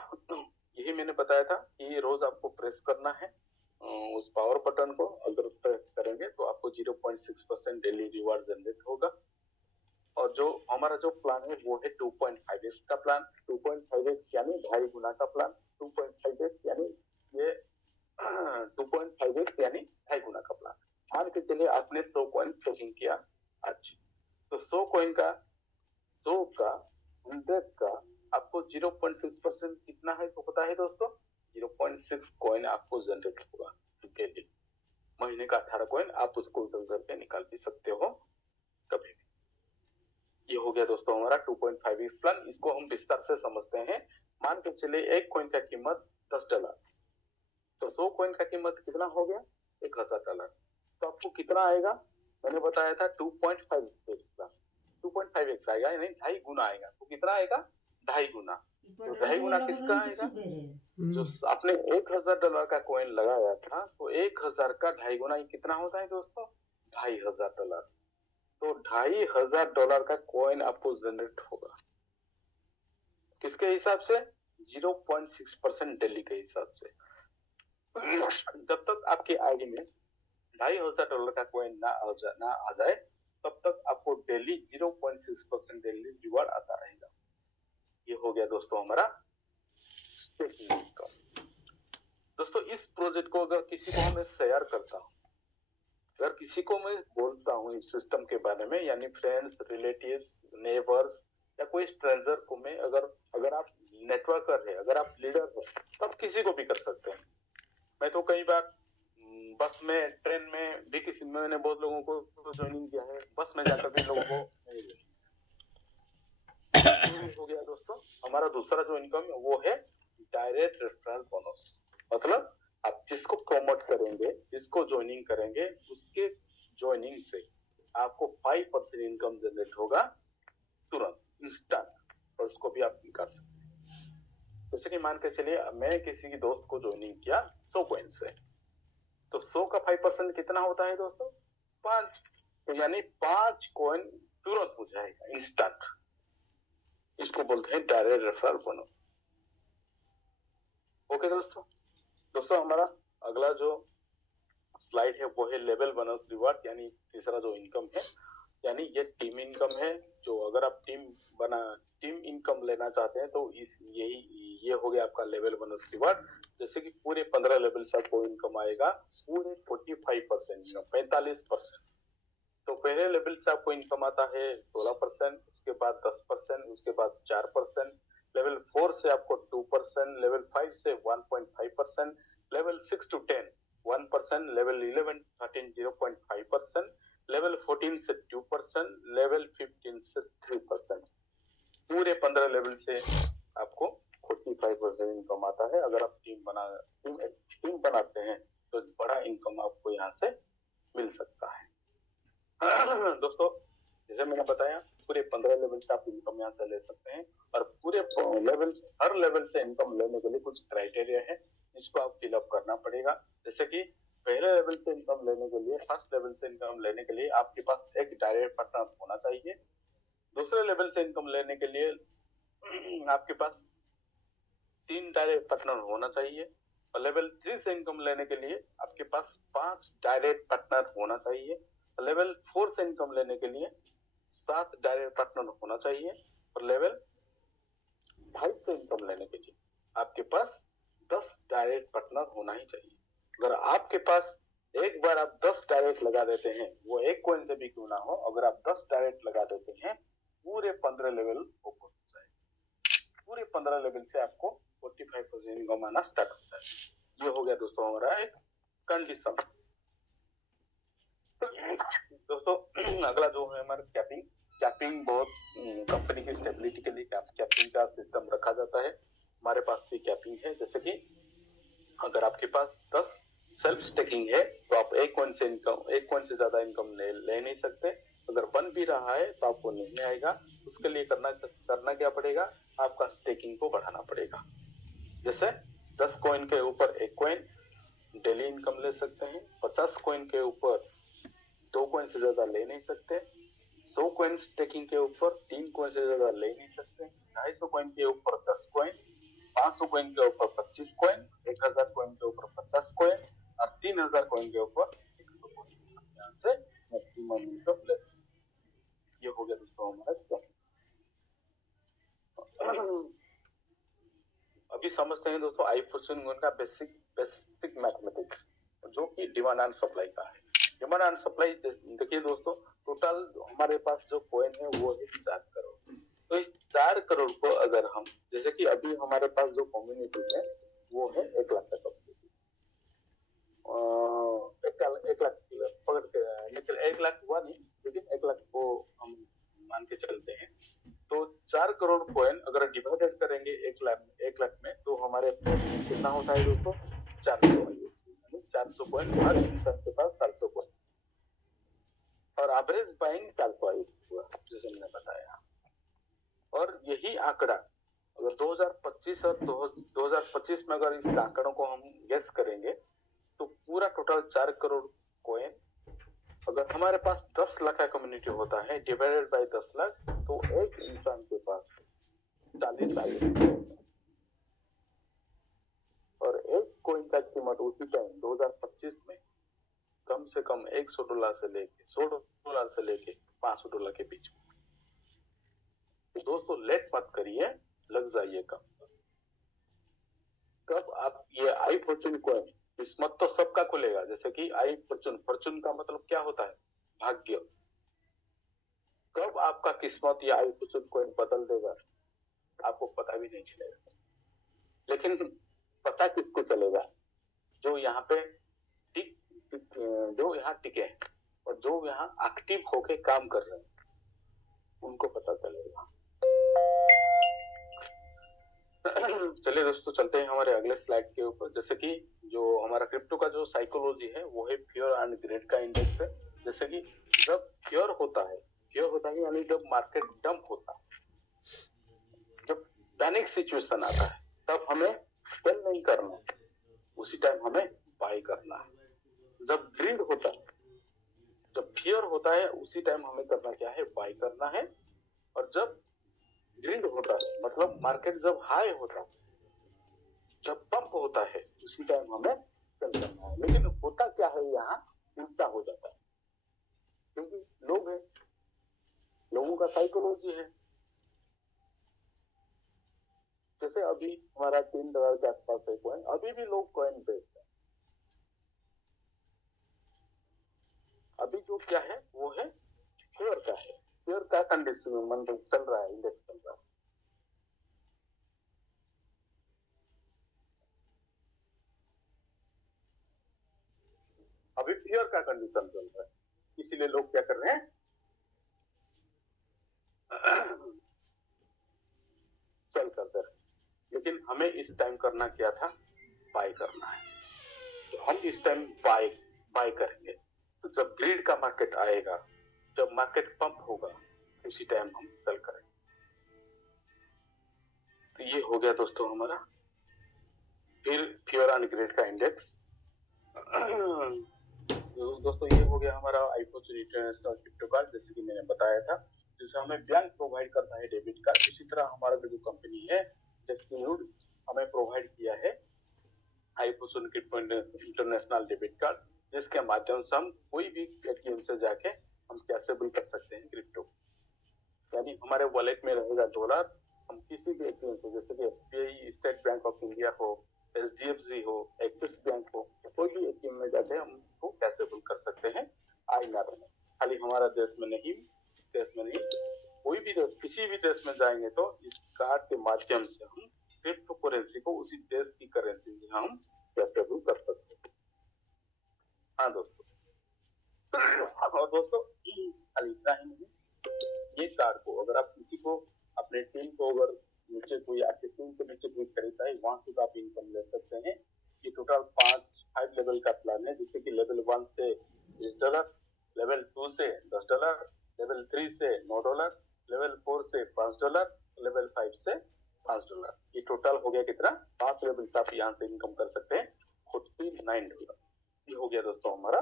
यही मैंने बताया था कि रोज आपको प्रेस करना है उस पावर बटन को, अगर प्रेस करेंगे तो आपको 0.6% डेली रिवॉर्ड जनरेट होगा। और जो हमारा जो प्लान है वो है 2.5x का प्लान। 2.5x यानी 2.5 गुना का प्लान। 2.5x यानी ये 2.5x यानी 2.5 गुना का प्लान। मान के चलिए आपने 100 कॉइन स्टेकिंग किया आज, तो 100 कॉइन का 100 का 100 का आपको 0.6% कितना है तो पता है दोस्तों, 0.6 कॉइन आपको जनरेट होगा डेली। महीने का 18 कॉइन आप उसको उधर करके निकाल भी सकते हो कभी भी। ये हो गया दोस्तों हमारा 2.5x प्लान। इसको हम विस्तार से समझते हैं। मान के चलिए एक कॉइन का कीमत $10, तो 100 कॉइन का कीमत कितना हो गया, $1000। तो आपको कितना आएगा, मैंने बताया था 2.5x आएगा, यानी 2.5 गुना आएगा। तो कितना आएगा, 2.5 गुना। तो 2.5 गुना किसका आएगा, जो आपने $1000 का कॉइन लगाया था, तो 1000 का 2.5 गुना कितना होता है दोस्तों, $2500। तो $2500 का कॉइन आपको जनरेट होगा, किसके हिसाब से, 0.6% डेली के हिसाब से। जब तक आपके आईडी में $2500 का कॉइन ना आ जाए तब तक आपको डेली 0.6% डेली रिवॉर्ड आता रहेगा। ये हो गया दोस्तों हमारा स्टेकिंग इनकम। दोस्तों इस प्रोजेक्ट को अगर किसी को मैं शेयर करता हूँ, अगर किसी को मैं बोलता हूँ इस सिस्टम के बारे में, यानी फ्रेंड्स, रिलेटिव्स, नेबर्स या कोई स्ट्रेंजर को मैं अगर आप नेटवर्कर है, अगर आप लीडर है, तब किसी को भी कर सकते हैं। मैं तो कई बार बस में, ट्रेन में भी किसी, मैंने बहुत लोगों को ज्वाइनिंग किया है, बस में जाकर भी लोगों को हो गया दोस्तों। हमारा दूसरा जो इनकम है वो है डायरेक्ट रेफरल बोनस। मतलब आप जिसको प्रमोट करेंगे, जिसको ज्वाइनिंग करेंगे, उसके ज्वाइनिंग से आपको 5% इनकम जनरेट होगा तुरंत, इंस्टेंट, और उसको भी आप निकाल सकते हैं। जैसे कि मान के चलिए मैं किसी की दोस्त को ज्वाइनिंग किया 100 कॉइन से, तो 100 का 5% कितना होता है दोस्तों, 5। तो यानी 5 कॉइन तुरंत हो जाएगा, इंस्टेंट। इसको बोलते हैं डायरेक्ट रेफरल बोनस। ओके दोस्तों हमारा अगला जो स्लाइड है वो है लेवल बोनस रिवार्ड, यानी तीसरा जो इनकम है, यानी ये टीम इनकम है। जो अगर आप टीम इनकम लेना चाहते हैं तो ये हो गया आपका लेवल बोनस रिवार्ड। जैसे कि पूरे 15 लेवल से आपको इनकम आएगा पूरे 45%, 45%। तो पहले लेवल से आपको इनकम आता है 16%, उसके बाद 10%, उसके बाद 4%, लेवल 4 से आपको 2%, लेवल 5 से 1.5%, लेवल 6 to 10 1%, लेवल 11 13 0.5%, लेवल 14 से 2%, लेवल 15 से 3%। पूरे 15 लेवल से आपको 45% इनकम आता है। अगर आप टीम बनाते हैं तो बड़ा इनकम आपको यहाँ से मिल सकता है। दोस्तों, जैसे मैंने बताया पूरे 15 लेवल से आप इनकम यहाँ से ले सकते हैं, और पूरे हर लेवल से इनकम लेने के लिए कुछ क्राइटेरिया है जिसको आप फिलअप करना पड़ेगा। जैसे कि पहले लेवल से इनकम लेने के लिए, फर्स्ट लेवल से इनकम लेने के लिए आपके पास एक डायरेक्ट पार्टनर होना चाहिए। दूसरे लेवल से इनकम लेने के लिए आपके पास 3 डायरेक्ट पार्टनर होना चाहिए, और लेवल 3 से इनकम लेने के लिए आपके पास 5 डायरेक्ट पार्टनर होना चाहिए। लेवल 4 से इनकम लेने के लिए 7 डायरेक्ट पार्टनर होना चाहिए, और लेवल 5 से इनकम लेने के लिए आपके पास 10 डायरेक्ट पार्टनर होना ही चाहिए। अगर आपके पास एक बार आप 10 डायरेक्ट लगा देते हैं, वो एक कॉइन से भी क्यों ना हो, अगर आप 10 डायरेक्ट लगा देते हैं पूरे 15 लेवल ओपन हो जाएगा। पूरे 15 लेवल से आपको 45% इनकम आना स्टार्ट होता है। ये हो गया दोस्तों हमारा एक कंडीशन। दोस्तों, अगला जो है हमारा कैपिंग बहुत कंपनी की स्टेबिलिटी के लिए कैपिंग का सिस्टम रखा जाता है। हमारे पास भी कैपिंग है। जैसे कि अगर आपके पास 10 सेल्फ स्टेकिंग है तो आप एक कॉइन से ज्यादा इनकम ले नहीं सकते। अगर बन भी रहा है तो आपको नहीं आएगा। उसके लिए करना क्या पड़ेगा, आपका स्टेकिंग को बढ़ाना पड़ेगा। जैसे 10 कॉइन के ऊपर एक कॉइन डेली इनकम ले सकते हैं, 50 कॉइन के ऊपर 2 कॉइन से ज्यादा ले नहीं सकते, 100 कॉइन स्टेकिंग के ऊपर 3 कॉइन से ज्यादा ले नहीं सकते, 250 कॉइन के ऊपर 10 कॉइन, 500 कॉइन के ऊपर 25 कॉइन, 1000 कॉइन के ऊपर 50 कॉइन, और 3000 कॉइन के ऊपर 100 कॉइन। यहाँ से मैक्सिमम इनकम ले। ये हो गया दोस्तों हमारा। अभी समझते हैं दोस्तों आई फॉर्च्यून का बेसिक मैथमेटिक्स, जो कि डिमांड एंड सप्लाई का है। डिमांड एंड सप्लाई देखिए दोस्तों, टोटल हमारे पास जो कॉइन है वो है 4 करोड़। तो इस 4 करोड़ को अगर हम, जैसे कि अभी हमारे पास जो कम्युनिटी है वो है 1 लाख का कम्युनिटी, 1 लाख हुआ नहीं, लेकिन 1 लाख को हम मान के चलते हैं। तो 4 करोड़ कॉइन अगर डिवाइडेड करेंगे 1 लाख में, तो हमारे कितना होता है दोस्तों, 400 कॉइन। हर इंसान के पास 400 कॉइन, और एवरेज बाइंग 400 हुआ, जैसे मैंने बताया। और यही आंकड़ा अगर 2025 और 2025 में अगर इस आंकड़ों को हम गेस करेंगे तो पूरा टोटल 4 करोड़ कॉइन, अगर हमारे पास 10 लाख का कम्युनिटी होता है डिवाइडेड बाय 10 लाख, तो एक इंसान के पास 40 लाख, और एक कॉइन का कीमत उसी टाइम 2025 में कम से कम $100 से लेके $100 से लेके $500 के बीच। तो दोस्तों लेट मत करिए, लग जाइए कब आप ये आई फॉर्च्यून कॉइन, किस्मत तो सबका खुलेगा। जैसे कि आई फॉर्च्यून का मतलब क्या होता है, भाग्य। कब आपका किस्मत या आई फॉर्च्यून कॉइन बदल देगा आपको पता भी नहीं चलेगा। लेकिन पता किसको चलेगा, जो यहाँ पे जो यहाँ टिके हैं और जो यहाँ एक्टिव होके काम कर रहे हैं, उनको पता चलेगा। चलिए दोस्तों, चलते हैं हमारे अगले स्लाइड के ऊपर। जैसे कि जो हमारा क्रिप्टो का जो साइकोलॉजी है वो है फियर एंड ग्रेड का इंडेक्स है। जैसे कि जब फियर होता है यानी जब मार्केट डंप होता है, जब पैनिक सिचुएशन आता है, तब हमें सेल नहीं करना है, उसी टाइम हमें बाय करना है। जब ग्रीड होता है, जब फियर होता है, उसी टाइम हमें करना क्या है, बाय करना है। और जब ग्रीड होता है मतलब मार्केट जब हाई होता है, जब पंप होता है, उसी टाइम हमें एक्सटेंड करना है। लेकिन होता क्या है, यहाँ उल्टा हो जाता है, क्योंकि लोग हैं, लोगों का साइकोलॉजी है। जैसे अभी हमारा $3 के आसपास है कॉइन, अभी भी लोग कॉइन बेचते हैं। अभी जो क्या है वो है फेयर का है, फेयर का कंडीशन में मतलब चल रहा है, इंडेक्स चल रहा है। अभी फेयर का कंडीशन चल रहा है, इसीलिए लोग क्या कर रहे हैं, सेल करते रहे। लेकिन हमें इस टाइम करना क्या था, बाय करना है। तो हम इस टाइम बाय करेंगे। तो जब ग्रीड का मार्केट आएगा, जब मार्केट पंप होगा, उसी टाइम हम सेल करेंगे। तो ये हो गया दोस्तों हमारा। फिर फियर एंड ग्रीड का इंडेक्स। दोस्तों ये हो गया हमारा आईफोचुन इंटरनेशनल क्रिप्टो कार्ड, जैसे कि मैंने बताया था, जिसे हमें बैंक प्रोवाइड करता है डेबिट कार्ड। इसी तरह हमारा जो कंपनी है डेस्टिन्यूड हमें प्रोवाइड किया है आईफोचुन क्रिप्टो इंटरनेशनल डेबिट कार्ड, जिसके माध्यम से हम कोई भी एटीएम से जाके हम कैशेबल कर सकते हैं क्रिप्टो। यानी हमारे वॉलेट में रहेगा डॉलर, हम किसी भी एटीएम से, जैसे कि SBI, state bank of India हो, एचडीएफसी हो, एक्सिस बैंक हो, कोई भी एटीएम में जाके हम इसको कैशेबल कर सकते हैं। INR में खाली हमारा देश में नहीं, कोई भी देश, किसी भी देश में जाएंगे तो इस कार्ड के माध्यम से हम क्रिप्टो करेंसी को उसी देश की करेंसी से हम कैशेबल कर सकते हैं। हाँ दोस्तों, और दोस्तों खाली इतना ही नहीं, ये कार्ड को अगर आप किसी को, अपने टीम को अगर नीचे कोई आपके टीम के नीचे कोई खरीदता है, वहां से आप इनकम ले सकते हैं। ये टोटल 5 लेवल का प्लान है, जिससे कि लेवल 1 से $20, लेवल 2 से $10, लेवल 3 से $9, लेवल 4 से $5, लेवल 5 से $5। ये टोटल हो गया कितना, 5 लेवल का आप यहाँ से इनकम कर सकते हैं, $49। ये हो गया दोस्तों हमारा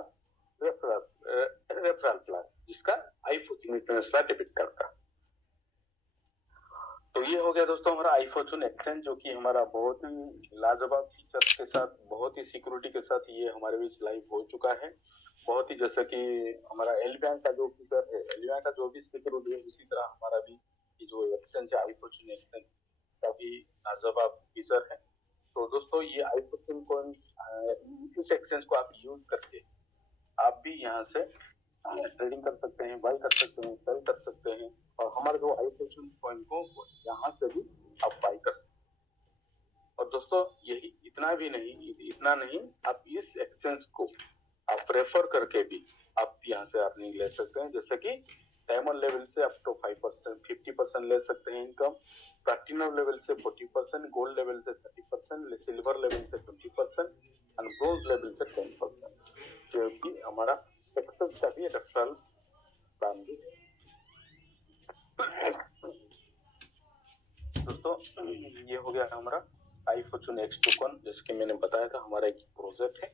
रेफरल प्लान, जिसका आईफोचुन इंटरनेशनल डेबिट कार्ड का। तो ये हो गया दोस्तों हमारा आईफोचुन एक्सचेंज, जो कि हमारा बहुत ही लाजवाब फीचर्स के साथ, बहुत ही सिक्योरिटी के साथ ये हमारे बीच लाइव हो चुका है। बहुत ही, जैसा कि हमारा एल बैंक का जो फीचर है, एल बैंक का जो भी सिक्योरिटी है, उसी तरह हमारा भी ये जो एक्सचेंज है आईफोचुन एक्सचेंज, इसका भी लाजवाब फीचर है। तो दोस्तों ये आईफोचुन को, इस एक्सचेंज को आप यूज करके आप भी यहाँ से ट्रेडिंग कर सकते हैं, बाय कर सकते हैं, सेल कर सकते हैं, और हमारे जो आईफोचुन कॉइन को यहाँ से भी आप बाय कर सकते हैं। और दोस्तों यही इतना नहीं, आप इस एक्सचेंज को आप रेफर करके भी आप यहाँ से अर्निंग ले सकते हैं। जैसे कि डायमंड लेवल से अप टू 5%, 50% ले सकते हैं इनकम, प्लैटिनम लेवल से 40%, गोल्ड लेवल से 30%, सिल्वर लेवल से 20% और ब्रोंज लेवल से 10%, क्योंकि हमारा एक्सेस का भी रेफरल प्लान भी है। दोस्तों ये हो गया हमारा आईफोचुन एक्स टोकन, जैसे मैंने बताया था हमारा एक प्रोजेक्ट है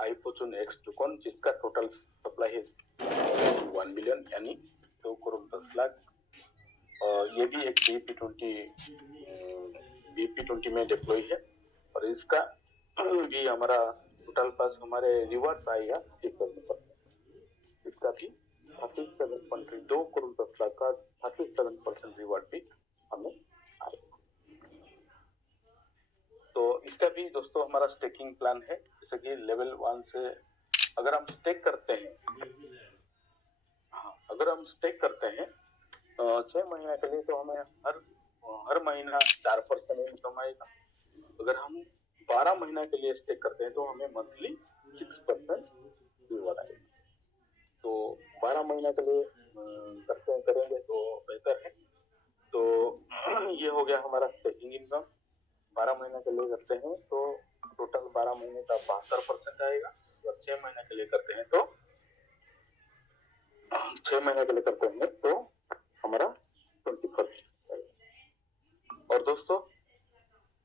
आईफोचुन एक्स टोकन, जिसका टोटल सप्लाई है 1 बिलियन, यानी 2 करोड़ 10 लाख। और ये भी एक BP20 में डिप्लॉय है, और इसका भी हमारा टोटल पास हमारे रिवर्स आएगा 37%। इसका भी 37.2 करोड़ 10 लाख का 37% रिवर्स भी हमें आएगा। तो इसका भी दोस्तों हमारा स्टेकिंग प्लान है, जैसे कि लेवल 1 से अगर हम स्टेक करते हैं, अगर हम स्टेक करते हैं 6 महीने के लिए, तो हमें हर महीना 4% इनकम आएगा। अगर हम 12 महीना के लिए स्टेक करते हैं तो हमें मंथली 6% रिवॉर्ड आएगा। तो 12 महीना के लिए करेंगे तो बेहतर है। तो ये हो गया हमारा स्टेकिंग इनकम। 12 महीने के लिए करते हैं तो टोटल 12 महीने का 72% आएगा, और 6 महीने के लिए करते हैं तो 6 महीने के लिए करते हैं तो हमारा 20% आएगा। और दोस्तों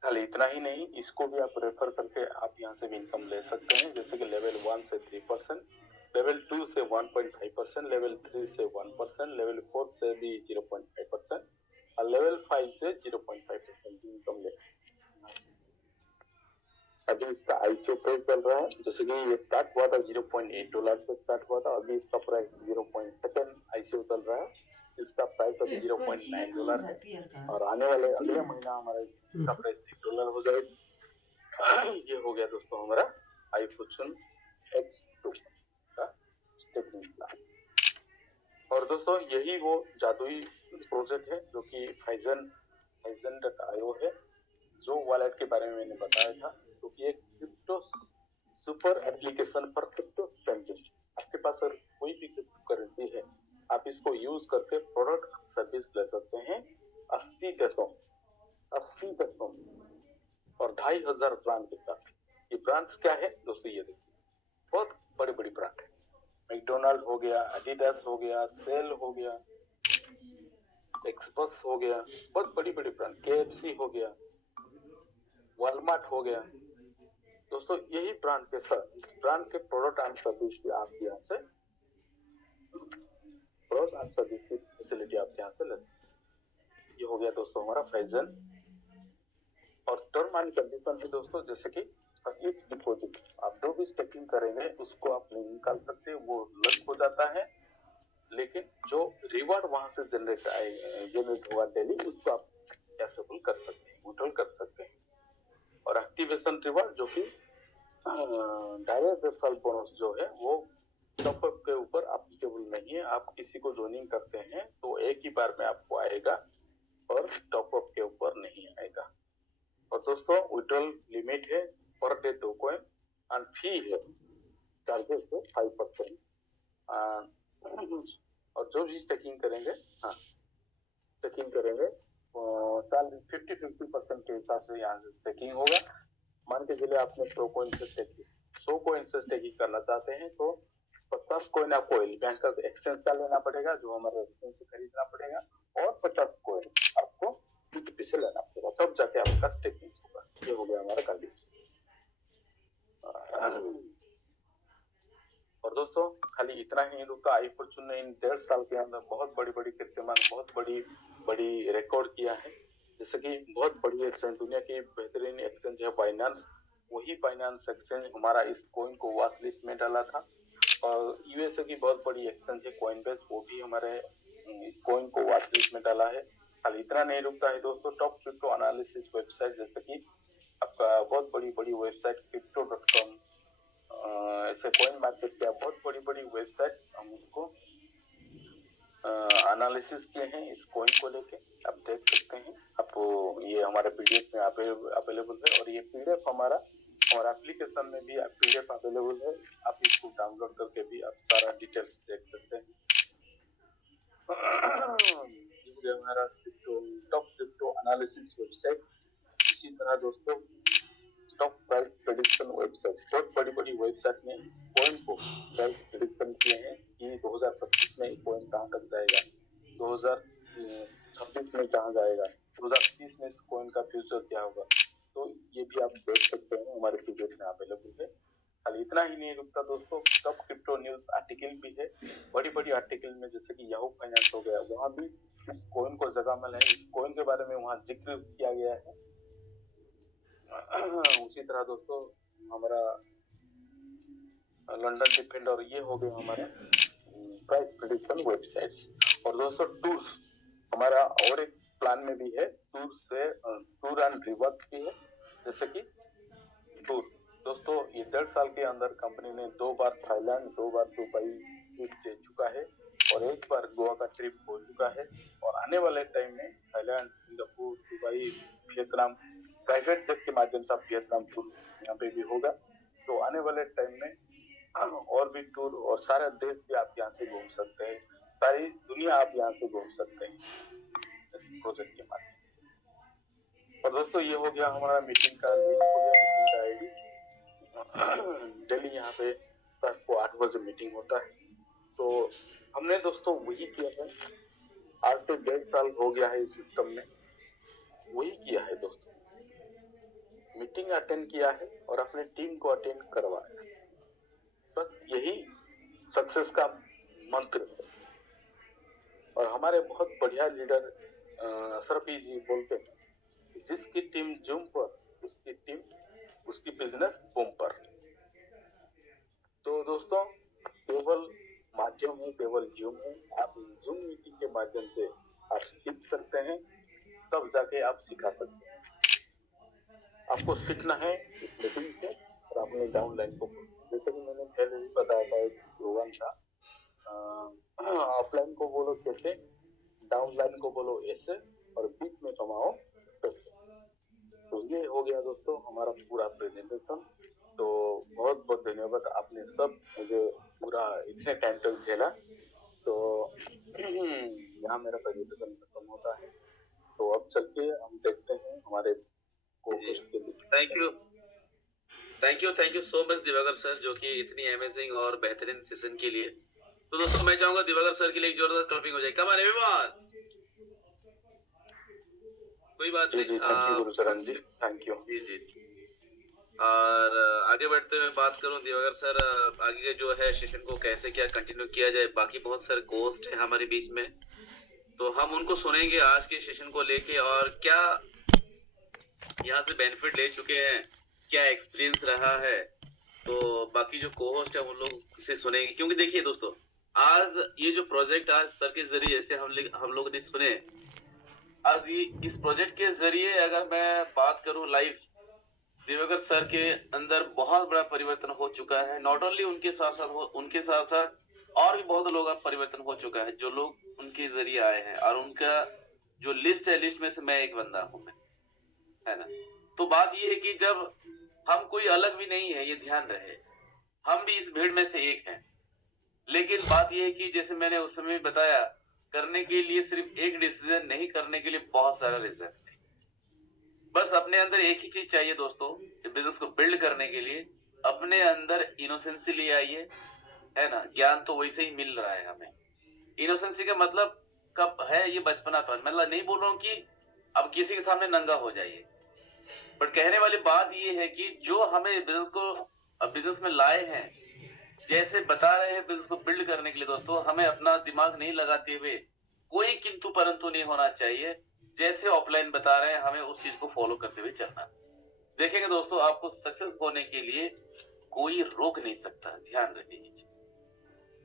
खाली इतना ही नहीं, इसको भी आप रेफर करके आप यहाँ से भी इनकम ले सकते हैं, जैसे कि लेवल 1 से 3%, लेवल 2 से 1.5%, लेवल 3 से 1%, लेवल 4 से भी 0.5% और लेवल 5 से 0.5% इनकम ले। अभी इसका आईसीओ प्राइस चल रहा है, जैसे कि ये स्टार्ट हुआ था $0.8 से स्टार्ट हुआ था, अभी इसका प्राइस 0.2 आईसीओ चल रहा है, इसका प्राइस अभी $0.9 है और आने वाले अगले महीना हमारा इसका प्राइस $1 हो जाएगा। ये हो गया दोस्तों हमारा iFortune X2 का स्टेकिंग प्लान। और दोस्तों यही वो जादुई प्रोजेक्ट है जो कि Phison.io है, जो वॉलेट के बारे में मैंने बताया था, तो कि एक crypto super application for crypto spending. आपके पास अगर कोई भी क्रिप्टो करेंसी है, आप इसको यूज करके प्रोडक्ट सर्विस ले सकते हैं 80 देशों और 2500 ब्रांड के साथ। ये ब्रांड्स क्या है दोस्तों, ये देखिए बहुत बड़ी बड़ी ब्रांड है। मैकडोनाल्ड हो गया, एडिडास हो गया, सेल हो गया, एक्सप्रेस हो गया, बहुत बड़ी बड़ी ब्रांड, केएफसी हो गया, वॉलमार्ट हो गया। दोस्तों यही ब्रांड के साथ इस ब्रांड के प्रोडक्ट एंड सर्विस की आप यहाँ से प्रोडक्ट एंड सर्विस की फैसिलिटी आप यहाँ से ले सकते हैं। ये हो गया दोस्तों हमारा Phison। और टर्म एंड कंडीशन है दोस्तों, जैसे कि इस डिपॉजिट आप जो भी स्टेकिंग करेंगे उसको आप नहीं निकाल सकते, वो लॉक हो जाता है, लेकिन जो रिवार्ड वहां से जनरेट हुआ डेली उसको आप कैसेबल कर सकते हैं, विड्रॉल कर सकते हैं। और एक्टिवेशन रिवार्ड जो कि डायरेक्ट रेफरल बोनस जो है वो टॉपअप के ऊपर एप्लीकेबल नहीं है। आप किसी को ज्वाइनिंग करते हैं तो एक ही बार में आपको आएगा और टॉपअप के ऊपर नहीं आएगा। और दोस्तों विड्रॉल लिमिट है per day 2 coin and fee है चार्जेस है 5%। और जो भी स्टेकिंग करेंगे स्टेकिंग करेंगे साल 50% के हिसाब से यहाँ से स्टेकिंग होगा। मान के चलिए आपने 100 कॉइन से स्टेकिंग करना चाहते हैं तो 50 कॉइन आपको बैंक का एक्सचेंज का लेना पड़ेगा, जो हमारे एक्सचेंज से खरीदना पड़ेगा, और 50 कॉइन आपको P2P से लेना पड़ेगा, तब जाके आपका स्टेकिंग होगा। ये हो गया हमारा कंडीशन। और दोस्तों खाली इतना ही रुका, iFortune ने इन 1.5 साल के अंदर बहुत बड़ी बड़ी कीर्तिमान, बहुत बड़ी रिकॉर्ड किया है। जैसे कि बहुत बड़ी एक्सचेंज, दुनिया की बेहतरीन एक्सचेंज है बाइनेंस, वही बाइनेंस एक्सचेंज हमारा इस कॉइन को वॉच लिस्ट में डाला था। और यूएसए की बहुत बड़ी एक्सचेंज है कॉइनबेस, वो भी हमारे इस कॉइन को वॉच लिस्ट में डाला है। खाली इतना नहीं रुकता है दोस्तों, टॉप क्रिप्टो एनालिसिस वेबसाइट जैसे कि आपका बहुत बड़ी वेबसाइट crypto.com, ऐसे कॉइन मार्केट के बहुत बड़ी वेबसाइट हम इसको एनालिसिस किए हैं इस कॉइन को लेके, आप देख सकते हैं। आपको ये हमारे पीडीएफ में अवेलेबल है, और ये पीडीएफ हमारा और एप्लीकेशन में भी पीडीएफ अवेलेबल है, आप इसको डाउनलोड करके भी आप सारा डिटेल्स देख सकते हैं। ये हमारा टॉप क्रिप्टो एनालिसिस वेबसाइट। इसी तरह दोस्तों स्टॉक प्राइस प्रेडिक्शन वेबसाइट, बहुत बड़ी वेबसाइट में इस कॉइन को प्राइस प्रेडिक्शन किए हैं कि 2025 में कॉइन कहां तक जाएगा, 2026 में कहां जाएगा, 2030 में इस कॉइन का फ्यूचर क्या होगा। तो ये भी आप देख सकते हैं, हमारे पीडीएफ में अवेलेबल है। खाली इतना ही नहीं रुकता दोस्तों, टॉप क्रिप्टो न्यूज आर्टिकल भी है, बड़ी आर्टिकल में, जैसे कि याहू फाइनेंस हो गया, वहां भी इस कॉइन को जगह मिला है, इस कॉइन के बारे में वहां जिक्र किया गया है। उसी तरह दोस्तों हमारा लंदन डिफेंडर, ये हो गया हमारा प्राइस प्रेडिक्शन वेबसाइट्स। और दोस्तों टूर्स हमारा और एक प्लान में भी है, टूर एंड रिवर्स भी है। जैसे कि टूर दोस्तों ये 1.5 साल के अंदर कंपनी ने 2 बार थाईलैंड, 2 बार दुबई ट्रिप दे चुका है, और 1 बार गोवा का ट्रिप हो चुका है। और आने वाले टाइम में Thailand, Singapore, Dubai, Vietnam private jet के माध्यम से वियतनाम टूर यहाँ पे भी होगा। तो आने वाले टाइम में और भी टूर और सारे देश भी आप यहाँ से घूम सकते हैं, सारी दुनिया आप यहाँ से घूम सकते हैं इस प्रोजेक्ट के माध्यम से। और दोस्तों ये हो गया हमारा मीटिंग का लिंक, हो गया मीटिंग का आईडी। डेली यहाँ पे रात को 8 बजे मीटिंग होता है। तो हमने दोस्तों वही किया है, आज से 1.5 साल हो गया है इस सिस्टम में, वही किया है दोस्तों, मीटिंग अटेंड किया है और अपने टीम को अटेंड करवाया। बस यही सक्सेस का मंत्र है। और हमारे बहुत बढ़िया लीडर सरपी जी बोलते हैं, जिसकी टीम जूम पर उसकी टीम उसकी बिजनेस बिजनेस बूम पर। तो दोस्तों केवल माध्यम है, केवल जूम है। आप इस जूम मीटिंग के माध्यम से आप सीख सकते हैं, तब जाके आप सिखा सकते हैं। आपको सीखना है इस मीटिंग से और अपने डाउनलाइन को, जैसे कि मैंने पहले भी बताया था, एक प्रोग्राम था, ऑफलाइन को बोलो कैसे, डाउनलाइन को बोलो ऐसे, और बीच में कमाओ पैसे। तो ये हो गया दोस्तों हमारा पूरा प्रेजेंटेशन। तो बहुत बहुत धन्यवाद, आपने सब मुझे पूरा इतने टाइम तक झेला। तो यहाँ मेरा प्रेजेंटेशन खत्म होता है। तो अब चल के हम देखते हैं हमारे को-होस्ट के लिए। Thank you so much Diwakar sir, जो कि इतनी अमेजिंग और बेहतरीन सेशन के लिए। तो दोस्तों मैं चाहूंगा दिवाकर सर के लिए एक जोरदार क्लैपिंग हो जाए। Come on everyone. कोई बात नहीं। Thank you Gurucharan ji, thank you. जी। और आगे बढ़ते हुए बात करूं दिवाकर सर, आगे के जो है सेशन को कैसे क्या कंटिन्यू किया जाए। बाकी बहुत सारे कोस्ट है हमारे बीच में, तो हम उनको सुनेंगे आज के सेशन को लेके, और क्या यहाँ से बेनिफिट ले चुके हैं, क्या एक्सपीरियंस रहा है। तो बाकी जो को-होस्ट है उन लोग से सुनेंगे, क्योंकि देखिए दोस्तों आज ये जो प्रोजेक्ट आज सर के जरिए से हम लोग ने सुने, आज ये इस प्रोजेक्ट के जरिए अगर मैं बात करूं लाइव, दिवाकर सर के अंदर बहुत बड़ा परिवर्तन हो चुका है। नॉट ओनली उनके साथ साथ और भी बहुत लोगों का परिवर्तन हो चुका है, जो लोग उनके जरिए आए हैं, और उनका जो लिस्ट है, लिस्ट में से मैं एक बंदा हूं, है ना। तो बात ये है कि जब हम कोई अलग भी नहीं है, ये ध्यान रहे, हम भी इस भीड़ में से एक हैं। लेकिन बात ये है कि जैसे मैंने उस समय बताया, करने के लिए सिर्फ एक डिसीजन नहीं, करने के लिए बहुत सारा रीजन। बस अपने अंदर एक ही चीज चाहिए दोस्तों, बिजनेस को बिल्ड करने के लिए अपने अंदर इनोसेंसी ले आइए, है ना। ज्ञान तो वैसे ही मिल रहा है हमें। इनोसेंसी का मतलब कब है, ये बचपनापन। मतलब नहीं बोल रहा हूँ कि अब किसी के सामने नंगा हो जाइए, बट कहने वाली बात ये है कि जो हमें बिजनेस में लाए हैं, जैसे बता रहे हैं बिजनेस को बिल्ड करने के लिए दोस्तों, हमें अपना दिमाग नहीं लगाते हुए कोई किंतु परंतु नहीं होना चाहिए। जैसे ऑफलाइन बता रहे हैं, हमें उस चीज को फॉलो करते हुए चलना। देखेंगे दोस्तों, आपको सक्सेस होने के लिए कोई रोक नहीं सकता, ध्यान रखिए।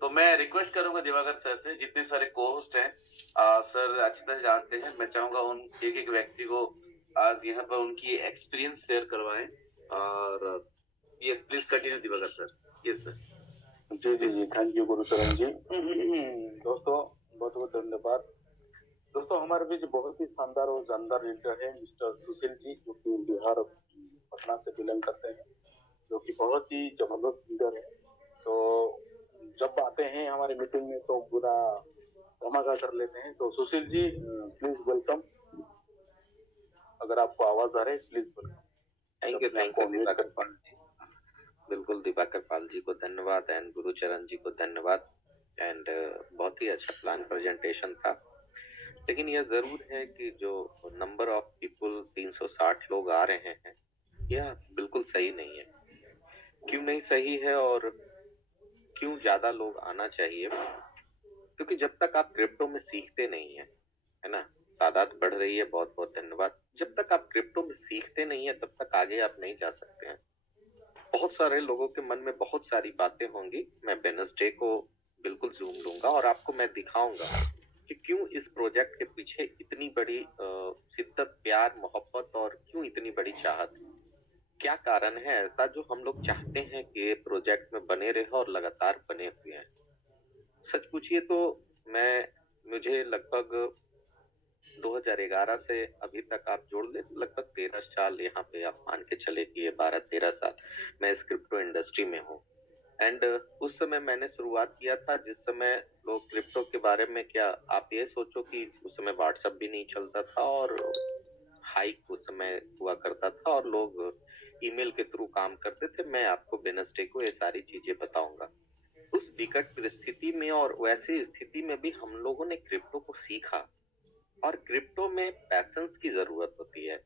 तो मैं रिक्वेस्ट करूंगा दिवाकर सर से, जितने सारे को-होस्ट हैं सर अच्छी तरह जानते हैं, मैं चाहूंगा उन एक एक व्यक्ति को आज यहाँ पर उनकी एक्सपीरियंस शेयर करवाएं। और yes please continue Diwakar sir. Yes sir. जी, थैंक यू गुरुचरण जी। दोस्तों बहुत बहुत धन्यवाद। दोस्तों हमारे बीच बहुत ही शानदार और जानदार लीडर है मिस्टर सुशील जी, जो कि बिहार पटना से बिलोंग करते हैं, जो कि बहुत ही जबरदस्त लीडर है। तो जब आते हैं हमारे मीटिंग में तो पूरा धमाका कर लेते हैं। तो सुशील जी प्लीज वेलकम, अगर आपको आवाज आ रही है please welcome. Thank you Diwakar Pal ji. बिल्कुल दिवाकर पाल जी को धन्यवाद एंड गुरुचरण जी को धन्यवाद। एंड बहुत ही अच्छा प्लान प्रेजेंटेशन था, लेकिन यह जरूर है कि जो नंबर ऑफ पीपल 360 लोग आ रहे हैं, यह बिल्कुल सही नहीं है। क्यों नहीं सही है और क्यों ज्यादा लोग आना चाहिए? क्योंकि जब तक आप क्रिप्टो में सीखते नहीं है ना, तादाद बढ़ रही है, बहुत बहुत धन्यवाद। जब तक आप क्रिप्टो में सीखते नहीं है, तब तक आगे आप नहीं जा सकते हैं। बहुत सारे लोगों के मन में बहुत सारी बातें होंगी। मैं वेडनेसडे को बिल्कुल जूम लूंगा और आपको मैं दिखाऊंगा कि क्यों इस प्रोजेक्ट के पीछे इतनी बड़ी शिद्दत, प्यार, मोहब्बत और क्यों इतनी बड़ी चाहत। क्या कारण है ऐसा जो हम लोग चाहते हैं कि ये प्रोजेक्ट में बने रहे और लगातार बने हुए हैं। सच पूछिए तो मुझे लगभग 2011 से अभी तक आप जोड़ ले, लगभग 13 साल यहाँ पे आप मान के चले कि 12-13 साल मैं इस क्रिप्टो इंडस्ट्री में हूँ। एंड उस समय मैंने शुरुआत किया था जिस समय लोग क्रिप्टो के बारे में, क्या आप ये सोचो कि उस समय व्हाट्सएप भी नहीं चलता था और हाइक उस समय हुआ करता था और लोग ईमेल के थ्रू काम करते थे। मैं आपको वेडनेसडे को ये सारी चीजें बताऊंगा। उस विकट परिस्थिति में और वैसी स्थिति में भी हम लोगों ने क्रिप्टो को सीखा, और क्रिप्टो में पैशंस की जरूरत होती है।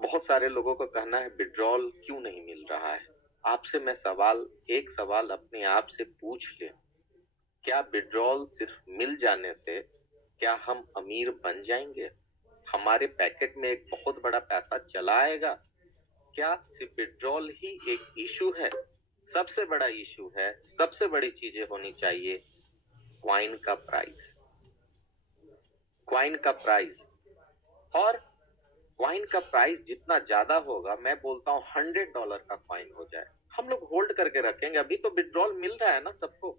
बहुत सारे लोगों का कहना है विड्रॉल क्यों नहीं मिल रहा है। आपसे मैं एक सवाल अपने आप से पूछ ले, क्या विड्रॉल सिर्फ मिल जाने से क्या हम अमीर बन जाएंगे? हमारे पैकेट में एक बहुत बड़ा पैसा चला आएगा? क्या सिर्फ विड्रॉल ही एक इशू है? सबसे बड़ा इशू है, सबसे बड़ी चीजें होनी चाहिए क्वाइन का प्राइस, क्वाइन का प्राइस। और क्वाइन का प्राइस जितना ज्यादा होगा, मैं बोलता हूँ $100 का क्वाइन हो जाए, हम लोग होल्ड करके रखेंगे। अभी तो विड्रॉल मिल रहा है ना सबको,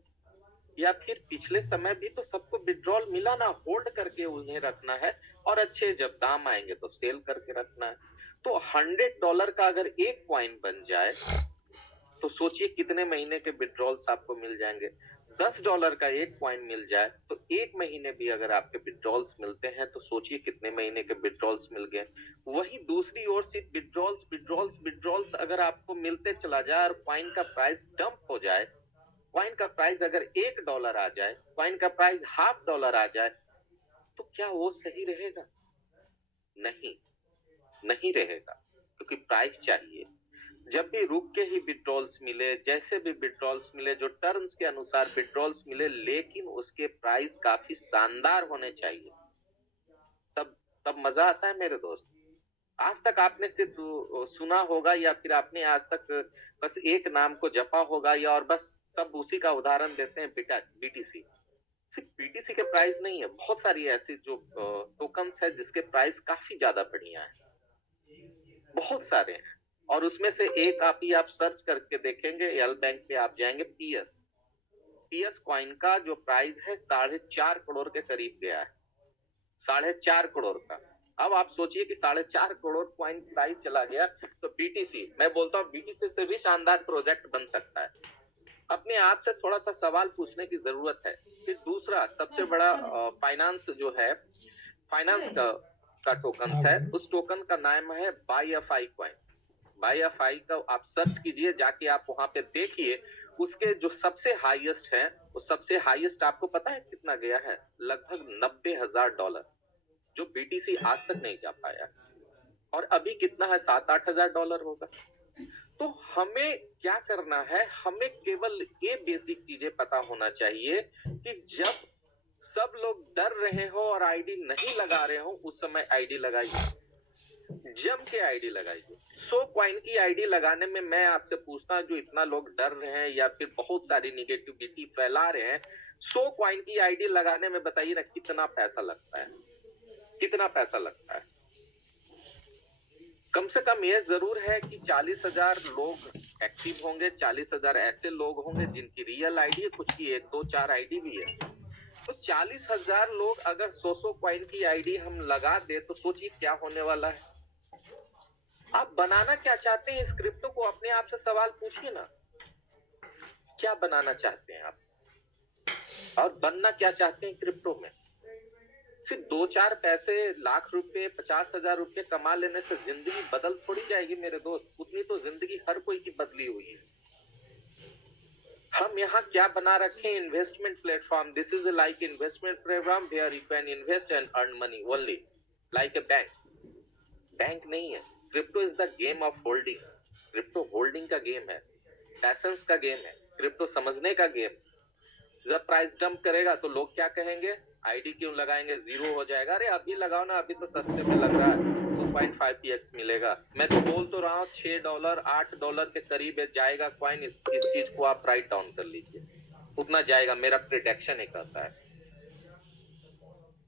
या फिर पिछले समय भी तो सबको विड्रॉल मिला ना, होल्ड करके उन्हें रखना है और अच्छे जब दाम आएंगे तो सेल करके रखना है। तो $100 का अगर एक क्वाइन बन जाए तो सोचिए कितने महीने के विड्रॉल्स आपको मिल जाएंगे। $10 का एक क्वाइन मिल जाए तो एक महीने भी अगर आपके विड्रॉल्स मिलते हैं तो सोचिए कितने महीने के विड्रॉल्स मिल गए। वही दूसरी ओर से विड्रॉल्स विड्रॉल्स विड्रॉल्स अगर आपको मिलते चला जाए और क्वाइन का प्राइस डंप हो जाए, क्वाइन का प्राइस अगर $1 आ जाए, क्वाइन का प्राइस $0.5 आ जाए, तो क्या वो सही रहेगा? नहीं, नहीं रहेगा, क्योंकि प्राइस चाहिए। जब भी रुक के ही विड्रॉल्स मिले, जैसे भी विड्रॉल्स मिले, जो टर्म्स के अनुसार विड्रॉल्स मिले, लेकिन उसके प्राइस काफी शानदार होने चाहिए, तब मजा आता है मेरे दोस्त। आज तक आपने सिर्फ सुना होगा या फिर आपने आज तक बस एक नाम को जपा होगा, या और बस सब उसी का उदाहरण देते हैं बीटीसी। सिर्फ बीटीसी के प्राइस नहीं है, बहुत सारी ऐसी जो टोकन्स है जिसके प्राइस काफी ज्यादा बढ़िया है, बहुत सारे हैं। और उसमें से एक आप सर्च करके देखेंगे, एल बैंक पे आप जाएंगे, पीएस क्वाइन का जो प्राइस है 4.5 करोड़ के करीब गया है, 4.5 करोड़ का। अब आप सोचिए कि 4.5 करोड़ क्वाइन प्राइस चला गया, तो बीटीसी, मैं बोलता हूँ बीटीसी से भी शानदार प्रोजेक्ट बन सकता है। अपने आप से थोड़ा सा सवाल पूछने की जरूरत है। फिर दूसरा सबसे बड़ा फाइनेंस जो है, फाइनेंस का टोकन है, उस टोकन का नाम है बाईएफआई क्वाइन। बाईएफआई का आप सर्च कीजिए, जाके आप वहां पे देखिए, उसके जो सबसे हाईएस्ट है, वो सबसे हाईएस्ट आपको पता है कितना गया है? लगभग $90,000, जो बीटीसी आज तक नहीं जा पाया। और अभी कितना है? $7-8 होगा। तो हमें क्या करना है, हमें केवल ये बेसिक चीजें पता होना चाहिए कि जब सब लोग डर रहे हो और आईडी नहीं लगा रहे हो, उस समय आईडी लगाइए, जम के आईडी लगाइए। 100 क्वाइन की आईडी लगाने में मैं आपसे पूछता हूं, जो इतना लोग डर रहे हैं या फिर बहुत सारी निगेटिविटी फैला रहे हैं, 100 क्वाइन की आईडी लगाने में बताइए ना कितना पैसा लगता है, कितना पैसा लगता है? कम से कम ये जरूर है कि 40,000 लोग एक्टिव होंगे, 40,000 ऐसे लोग होंगे जिनकी रियल आईडी है, कुछ की 1, 2, 4 आईडी भी है। तो 40,000 लोग अगर 100 क्वाइन की आईडी हम लगा दे तो सोचिए क्या होने वाला है। आप बनाना क्या चाहते हैं इस क्रिप्टो को? अपने आप से सवाल पूछिए ना, क्या बनाना चाहते हैं आप, और बनना क्या चाहते हैं क्रिप्टो में? सिर्फ 2-4 पैसे, लाख रुपए, 50,000 रुपए कमा लेने से जिंदगी बदल थोड़ी जाएगी मेरे दोस्त। उतनी तो जिंदगी हर कोई की बदली हुई है। हम यहाँ क्या बना रखे हैं? Investment platform. This is like investment program where you can invest and earn money only, like a bank. Bank नहीं है, crypto is the game of holding. Crypto holding का गेम है, पैशंस का गेम है, क्रिप्टो समझने का game. जब price dump करेगा तो लोग क्या कहेंगे? आईडी क्यों लगाएंगे, जीरो हो जाएगा। अरे अभी लगाओ ना, अभी तो सस्ते में लग रहा है, 2.5px मिलेगा। मैं तो बोल तो रहा हूँ $6, $8 के करीब जाएगा क्वाइन। इस चीज को आप राइट डाउन कर लीजिए, उतना जाएगा, मेरा प्रेडिक्शन ही कहता है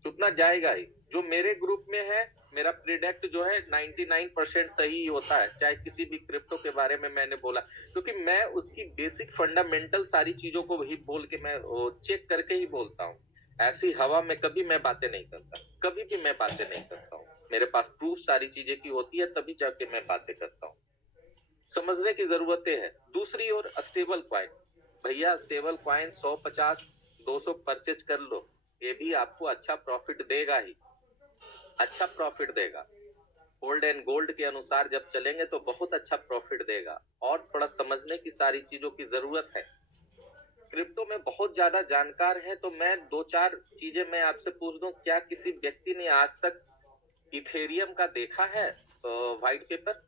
उतना जाएगा ही। जो मेरे ग्रुप में है, मेरा प्रेडिक्ट जो है 99% सही होता है, चाहे किसी भी क्रिप्टो के बारे में मैंने बोला, क्योंकि मैं उसकी बेसिक फंडामेंटल सारी चीजों को वही बोल के मैं चेक करके ही बोलता हूँ। ऐसी हवा में कभी मैं बातें नहीं करता, कभी भी मैं बातें नहीं करता हूँ। मेरे पास प्रूफ सारी चीजें की होती है, तभी जाके मैं बातें करता हूँ। समझने की जरूरतें है। दूसरी ओर स्टेबल क्वाइन, भैया स्टेबल क्वाइन 150, 200 परचेज कर लो, ये भी आपको अच्छा प्रॉफिट देगा ही, अच्छा प्रॉफिट देगा। गोल्ड एंड गोल्ड के अनुसार जब चलेंगे तो बहुत अच्छा प्रॉफिट देगा। और थोड़ा समझने की सारी चीजों की जरूरत है। क्रिप्टो में बहुत ज्यादा जानकार है, तो मैं 2-4 चीजें मैं आपसे पूछ दूं, क्या किसी व्यक्ति ने आज तक इथेरियम का देखा है व्हाइट पेपर?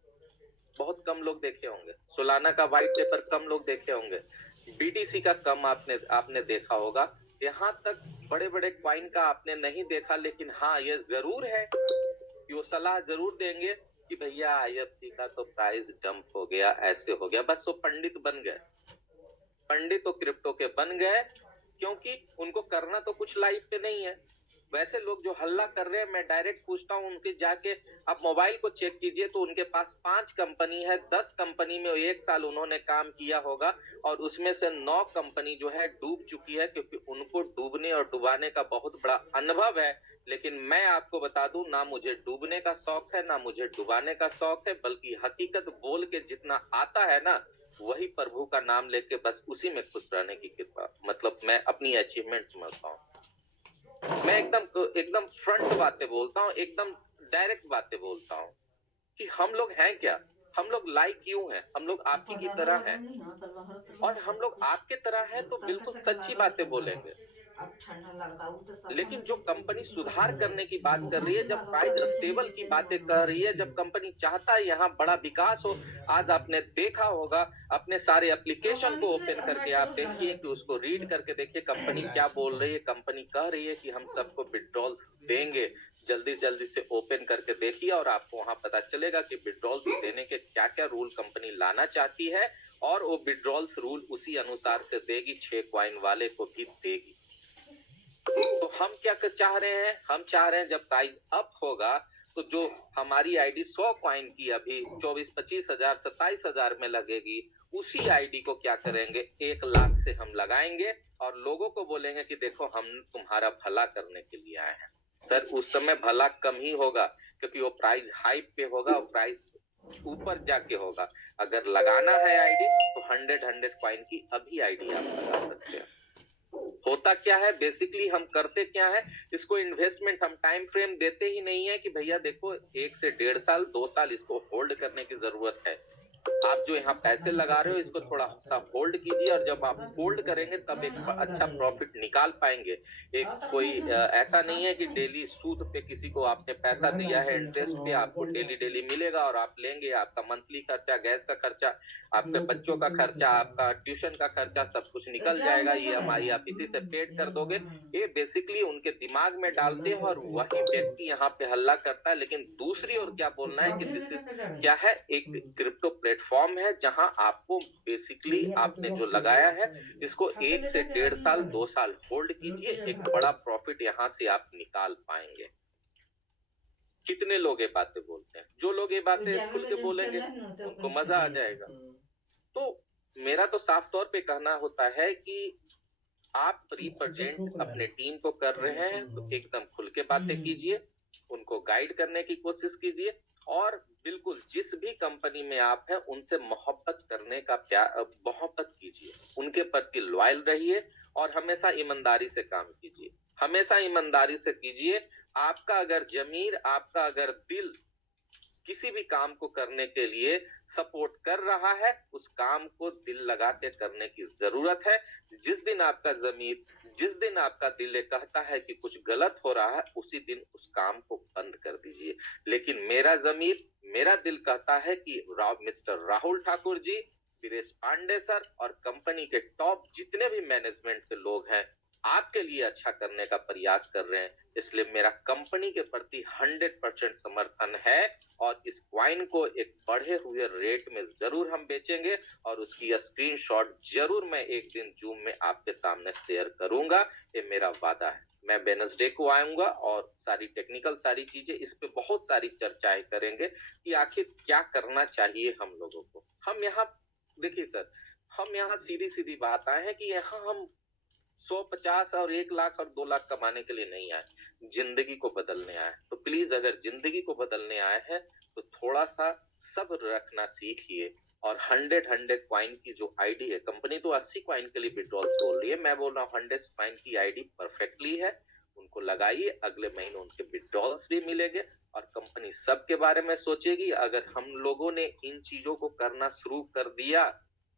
बहुत कम लोग देखे होंगे। सोलाना का व्हाइट पेपर कम लोग देखे होंगे। बीटीसी का कम आपने देखा होगा। यहाँ तक बड़े बड़े क्वाइन का आपने नहीं देखा, लेकिन हाँ ये जरूर है कि वो सलाह जरूर देंगे कि भैया IFC का तो प्राइस डंप हो गया, ऐसे हो गया, बस वो पंडित बन गए, पंडित तो क्रिप्टो के बन गए, क्योंकि उनको करना तो कुछ लाइफ पे नहीं है। वैसे लोग जो हल्ला कर रहे हैं, मैं डायरेक्ट पूछता हूँ उनके, जाके आप मोबाइल को चेक कीजिए तो उनके पास 5 कंपनी है, 10 कंपनी में 1 साल उन्होंने काम किया होगा और उसमें से 9 कंपनी जो है डूब चुकी है, क्योंकि उनको डूबने और डुबाने का बहुत बड़ा अनुभव है। लेकिन मैं आपको बता दूं, ना मुझे डूबने का शौक है, ना मुझे डुबाने का शौक है, बल्कि हकीकत बोल के जितना आता है ना, वही प्रभु का नाम लेके बस उसी में खुश रहने की कृपा, मतलब मैं अपनी अचीवमेंट समझता हूँ। मैं एकदम फ्रंट बातें बोलता हूँ, एकदम डायरेक्ट बातें बोलता हूँ कि हम लोग हैं क्या, हम लोग लाइक क्यों हैं, हम लोग आपकी की तरह हैं, और हम लोग आपके तरह हैं तो बिल्कुल सच्ची बातें बोलेंगे। लेकिन जो कंपनी सुधार करने की बात कर रही है, जब प्राइस स्टेबल की बातें कर रही है, जब कंपनी चाहता है यहाँ बड़ा विकास हो, आज आपने देखा होगा, अपने सारे एप्लीकेशन को ओपन करके आप देखिए कि उसको रीड करके देखिए कंपनी क्या बोल रही है। कंपनी कह रही है कि हम सबको विड्रॉल्स देंगे, जल्दी जल्दी से ओपन करके देखिए और आपको वहां पता चलेगा कि विड्रॉल्स देने के क्या क्या रूल कंपनी लाना चाहती है, और वो विड्रॉल्स रूल उसी अनुसार से देगी, 6 कॉइन वाले को भी देगी। तो हम क्या चाह रहे हैं, हम चाह रहे हैं जब प्राइस अप होगा तो जो हमारी आईडी 100 कॉइन की अभी 24-25 हजार 27 हजार में लगेगी, उसी आईडी को क्या करेंगे, 1 लाख से हम लगाएंगे और लोगों को बोलेंगे कि देखो हम तुम्हारा भला करने के लिए आए हैं। सर उस समय भला कम ही होगा, क्योंकि वो प्राइस हाइप पे होगा, वो प्राइस ऊपर जाके होगा। अगर लगाना है आईडी तो 100 कॉइन की अभी आईडी आप लगा सकते हैं। होता क्या है, बेसिकली हम करते क्या है, इसको इन्वेस्टमेंट हम टाइम फ्रेम देते ही नहीं है कि भैया देखो 1 से 1.5 साल 2 साल इसको होल्ड करने की जरूरत है। आप जो यहाँ पैसे लगा रहे हो इसको थोड़ा सा होल्ड कीजिए, और जब आप होल्ड करेंगे तब एक अच्छा प्रॉफिट निकाल पाएंगे। एक कोई ऐसा नहीं है कि डेली सूद पे किसी को आपने पैसा दिया है, इंटरेस्ट पे आपको डेली मिलेगा और आप लेंगे, आपका मंथली खर्चा, गैस का खर्चा, आपके बच्चों का खर्चा, आपका ट्यूशन का खर्चा, सब कुछ निकल जाएगा, EMI आप इसी से पेड कर दोगे। ये बेसिकली उनके दिमाग में डालते हैं और वही व्यक्ति यहाँ पे हल्ला करता है। लेकिन दूसरी ओर क्या बोलना है कि दिस इज क्या है, एक क्रिप्टो प्लेटफॉर्म है जहां आपको बेसिकली आपने जो लगाया है इसको 1 से 1.5 साल 2 साल होल्ड कीजिए, एक बड़ा प्रॉफिट यहां से आप निकाल पाएंगे। कितने लोग ये बातें बोलते हैं, जो लोग ये बातें खुल के बोलेंगे उनको मजा आ जाएगा। तो मेरा तो साफ तौर पे कहना होता है कि आप रिप्रेजेंट अपने टीम को कर रहे हैं तो एकदम खुल के बातें कीजिए, उनको गाइड करने की कोशिश कीजिए, और बिल्कुल जिस भी कंपनी में आप हैं उनसे मोहब्बत करने का मोहब्बत कीजिए, उनके प्रति लॉयल रहिए और हमेशा ईमानदारी से काम कीजिए, हमेशा ईमानदारी से कीजिए। आपका अगर जमीर, आपका अगर दिल किसी भी काम को करने के लिए सपोर्ट कर रहा है, उस काम को दिल लगा के करने की जरूरत है। जिस दिन आपका जमीर, जिस दिन आपका दिल कहता है कि कुछ गलत हो रहा है, उसी दिन उस काम को बंद कर दीजिए। लेकिन मेरा जमीर, मेरा दिल कहता है कि मिस्टर राहुल ठाकुर जी, वीरेश पांडे सर और कंपनी के टॉप जितने भी मैनेजमेंट के लोग हैं आपके लिए अच्छा करने का प्रयास कर रहे हैं, इसलिए मेरा कंपनी के प्रति 100% समर्थन है और इस क्वाइन को एक बढ़े हुए रेट में जरूर हम बेचेंगे और उसकी स्क्रीनशॉट जरूर मैं एक दिन जूम में आपके सामने शेयर करूंगा, ये मेरा वादा है। मैं वेडनेसडे को आऊंगा और सारी टेक्निकल सारी चीजें, इस पे बहुत सारी चर्चाएं करेंगे कि आखिर क्या करना चाहिए हम लोगों को। हम यहाँ देखिए सर, हम यहाँ सीधी सीधी बात आए हैं कि यहाँ हम 150 और 1 लाख और 2 लाख कमाने के लिए नहीं आए, जिंदगी को बदलने आए। तो प्लीज अगर जिंदगी को बदलने आए हैं तो थोड़ा सा सब्र रखना सीखिए। और 100 कॉइन की जो आईडी है, कंपनी तो 80 कॉइन के लिए विड्रॉल्स बोल रही है, मैं बोल रहा हूँ 100 कॉइन की आईडी परफेक्टली है, उनको लगाइए, अगले महीने उनके विड्रॉल्स भी मिलेंगे और कंपनी सबके बारे में सोचेगी। अगर हम लोगों ने इन चीजों को करना शुरू कर दिया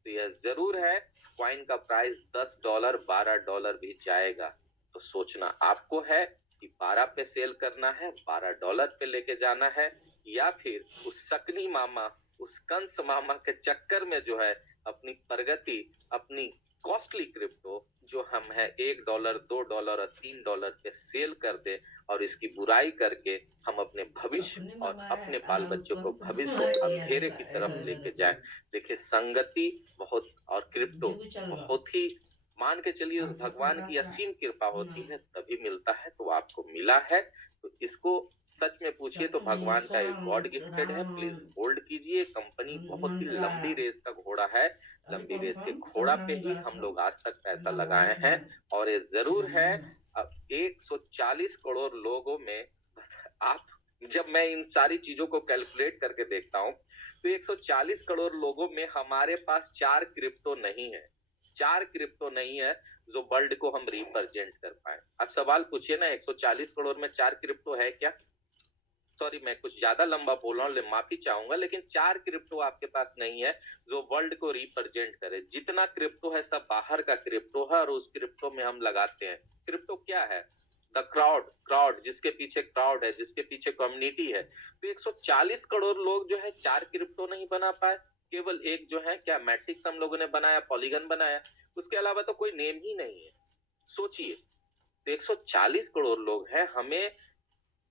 तो यह जरूर है कॉइन का प्राइस $10 $12 भी जाएगा। तो सोचना आपको है कि 12 पे सेल करना है, $12 पे लेके जाना है, या फिर उस सकनी मामा, उस कंस मामा के चक्कर में जो है अपनी प्रगति, अपनी कॉस्टली क्रिप्टो जो हम है $1, $2 और $3 पे सेल कर दे और इसकी बुराई करके हम अपने भविष्य और अपने बाल बच्चों को भविष्य अंधेरे की तरफ लेके जाएं। देखिए संगति बहुत और क्रिप्टो बहुत ही मान के चलिए उस भगवान की असीम कृपा होती है तभी मिलता है, तो आपको मिला है तो इसको सच में पूछिए तो भगवान का एक गॉड गिफ्टेड है। प्लीज होल्ड कीजिए, कंपनी बहुत ही लंबी रेस का घोड़ा है, लंबी रेस के घोड़ा पे ही हम लोग आज तक पैसा लगाए हैं और ये जरूर है अब 140 करोड़ लोगों में आप जब मैं इन सारी चीजों को कैलकुलेट करके देखता हूं तो 140 करोड़ लोगों में हमारे पास 4 क्रिप्टो नहीं है, 4 क्रिप्टो नहीं है जो वर्ल्ड को हम रिप्रेजेंट कर पाए। अब सवाल पूछिए ना 140 करोड़ में 4 क्रिप्टो है क्या? सॉरी मैं कुछ ज्यादा लंबा बोल रहा हूँ, माफी चाहूंगा, लेकिन 4 क्रिप्टो आपके पास नहीं है जो वर्ल्ड को रिप्रेजेंट करे। जितना क्रिप्टो है सब बाहर का क्रिप्टो है और उस क्रिप्टो में हम लगाते हैं। क्रिप्टो क्या है? द क्राउड, जिसके पीछे क्राउड है, जिसके पीछे कम्युनिटी है। तो 140 करोड़ लोग जो है 4 क्रिप्टो नहीं बना पाए, केवल एक जो है क्या मैट्रिक्स हम लोगों ने बनाया, पॉलीगन बनाया, उसके अलावा तो कोई नेम ही नहीं है। सोचिए तो 140 करोड़ लोग हैं, हमें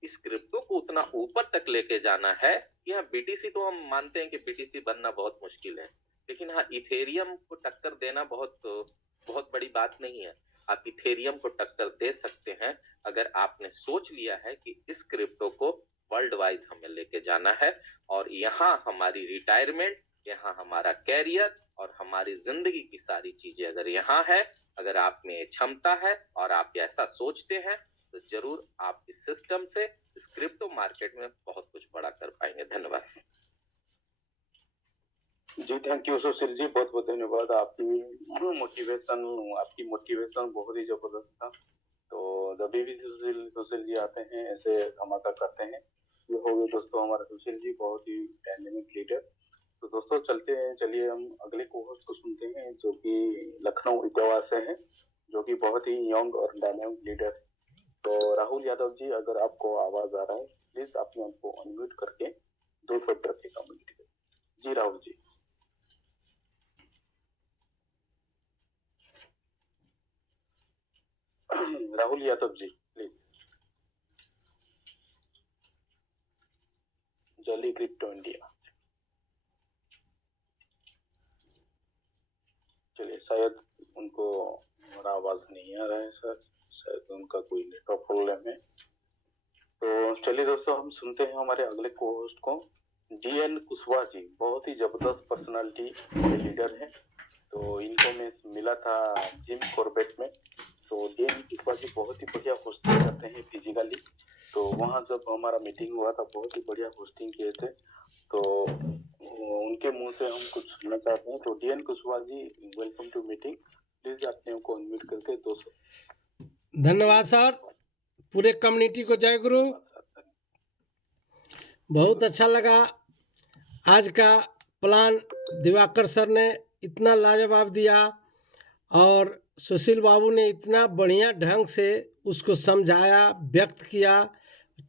इस क्रिप्टो को उतना ऊपर तक लेके जाना है। यहाँ बीटीसी तो हम मानते हैं कि बीटीसी बनना बहुत मुश्किल है, लेकिन हाँ इथेरियम को टक्कर देना बहुत बड़ी बात नहीं है। आप इथेरियम को टक्कर दे सकते हैं अगर आपने सोच लिया है कि इस क्रिप्टो को वर्ल्ड वाइज हमें लेके जाना है और यहाँ हमारी रिटायरमेंट, यहाँ हमारा कैरियर और हमारी जिंदगी की सारी चीजें अगर यहाँ है, अगर आप में क्षमता है और आप ऐसा सोचते हैं तो जरूर आप इस सिस्टम से इस क्रिप्टो मार्केट में बहुत कुछ बड़ा कर पाएंगे। धन्यवाद जी, थैंक यू सुशील जी, बहुत बहुत धन्यवाद। आपकी मोटिवेशन बहुत ही जबरदस्त था। तो जब भी सुशील जी आते हैं ऐसे धमाका करते हैं। ये हो गए दोस्तों हमारा सुशील जी, बहुत ही डायनेमिक लीडर। तो दोस्तों चलिए हम अगले कोहोस्ट को सुनते हैं जो कि लखनऊ इटावा से हैं, जो कि बहुत ही यंग और डायनेमिक लीडर है। तो राहुल यादव जी, अगर आपको आवाज आ रहा है प्लीज अपने आप को अनम्यूट करके 2 शब्द रखिए कम्युनिटी में। जी राहुल जी। राहुल यादव जी प्लीज। जली क्रिप्टो इंडिया। चलिए शायद उनको हमारा आवाज नहीं आ रहा है सर, शायद उनका कोई नेटवर्क प्रॉब्लम है। तो चलिए दोस्तों हम सुनते हैं हमारे अगले को-होस्ट को। डीएन कुशवाहा जी बहुत ही जबरदस्त पर्सनालिटी के लीडर हैं। तो इनको मैं मिला था जिम कॉर्बेट में। तो डीएन कुशवाहा जी बहुत ही बढ़िया होस्टिंग करते हैं फिजिकली। तो वहाँ जब हमारा मीटिंग हुआ था बहुत ही बढ़िया होस्टिंग किए थे। तो उनके मुंह से हम कुछ सुनना चाहते हैं। तो DN Kushwaha ji welcome to meeting, please अपने को अनम्यूट करके 200। धन्यवाद सर, पूरे कम्युनिटी को जय गुरु। बहुत अच्छा लगा आज का प्लान, दिवाकर सर ने इतना लाजवाब दिया और सुशील बाबू ने इतना बढ़िया ढंग से उसको समझाया, व्यक्त किया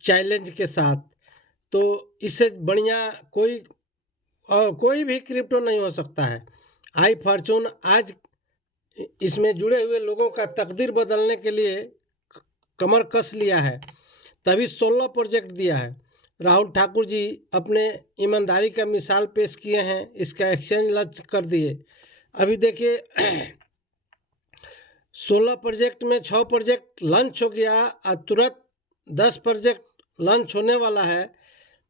चैलेंज के साथ। तो इससे बढ़िया कोई भी क्रिप्टो नहीं हो सकता है। आई फॉर्चून आज इसमें जुड़े हुए लोगों का तकदीर बदलने के लिए कमर कस लिया है, तभी 16 प्रोजेक्ट दिया है। राहुल ठाकुर जी अपने ईमानदारी का मिसाल पेश किए हैं, इसका एक्सचेंज लॉन्च कर दिए। अभी देखिए 16 प्रोजेक्ट में 6 प्रोजेक्ट लॉन्च हो गया और तुरंत 10 प्रोजेक्ट लॉन्च होने वाला है।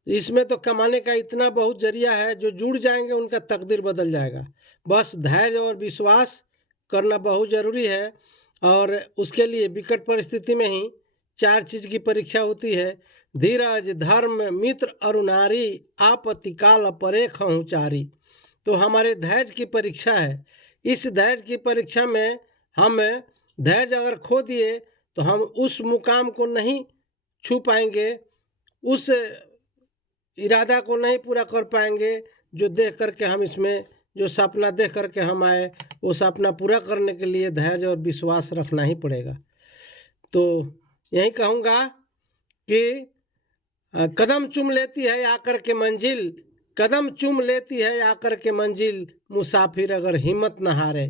इसमें तो कमाने का इतना बहुत जरिया है, जो जुड़ जाएंगे उनका तकदीर बदल जाएगा। बस धैर्य और विश्वास करना बहुत ज़रूरी है और उसके लिए विकट परिस्थिति में ही 4 चीज़ की परीक्षा होती है: धीरज, धर्म, मित्र और नारी, आपत्ति काल अपरेख चारी। तो हमारे धैर्य की परीक्षा है। इस धैर्य की परीक्षा में हम धैर्य अगर खो दिए तो हम उस मुकाम को नहीं छू पाएंगे, उस इरादा को नहीं पूरा कर पाएंगे जो देख करके हम इसमें जो सपना देख करके हम आए, वो सपना पूरा करने के लिए धैर्य और विश्वास रखना ही पड़ेगा। तो यही कहूँगा कि कदम चूम लेती है आकर के मंजिल, कदम चूम लेती है आकर के मंजिल, मुसाफिर अगर हिम्मत न हारे।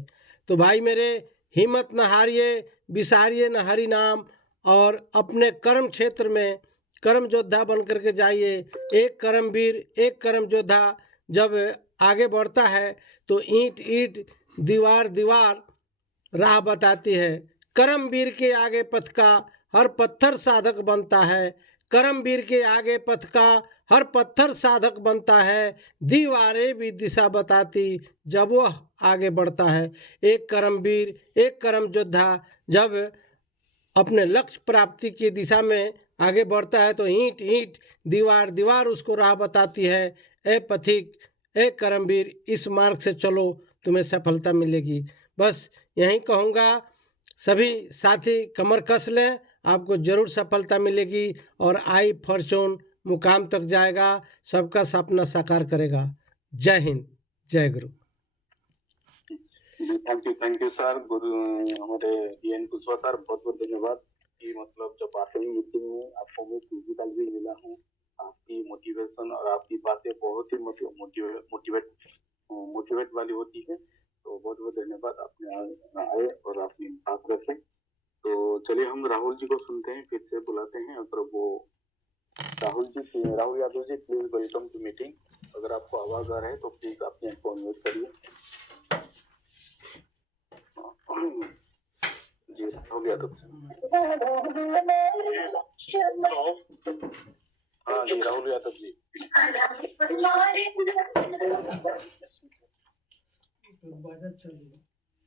तो भाई मेरे, हिम्मत न हारिए, बिसारिए न हरि नाम, और अपने कर्म क्षेत्र में कर्म योद्धा बन करके जाइए। एक कर्मवीर, एक कर्म योद्धा जब आगे बढ़ता है तो ईंट ईंट, दीवार दीवार राह बताती है। कर्मवीर के आगे पथ का हर पत्थर साधक बनता है। कर्मवीर के आगे पथ का हर पत्थर साधक बनता है। दीवारें भी दिशा बताती जब वह आगे बढ़ता है। एक कर्मवीर, एक कर्म योद्धा जब अपने लक्ष्य प्राप्ति की दिशा में आगे बढ़ता है तो ईंट ईंट, दीवार दीवार उसको राह बताती है। ए पथिक, ए कर्मवीर, इस मार्ग से चलो, तुम्हें सफलता मिलेगी। बस यही कहूँगा, सभी साथी कमर कस लें, आपको ज़रूर सफलता मिलेगी और आई फॉर्चून मुकाम तक जाएगा, सबका सपना साकार करेगा। जय हिंद, जय गुरु। Thank you sir. गुरु हमारे DN कुशवाहा सर, बहुत बहुत धन्यवाद कि मतलब जब आखिरी मीटिंग में आपको मैं फिजिकल भी मिला हूँ, आपकी मोटिवेशन और आपकी बातें बहुत ही मोटिवेट वाली होती है। तो बहुत बहुत धन्यवाद, आपने आए और आपने बात रखे। तो चलिए हम राहुल जी को सुनते हैं, फिर से बुलाते हैं। अगर वो Rahul Yadav ji, please welcome to meeting. अगर आपको आवाज आ रहा है तो प्लीज अपने को अनम्यूट करिए। जी राहुल यादव। हाँ जी राहुल यादव जी।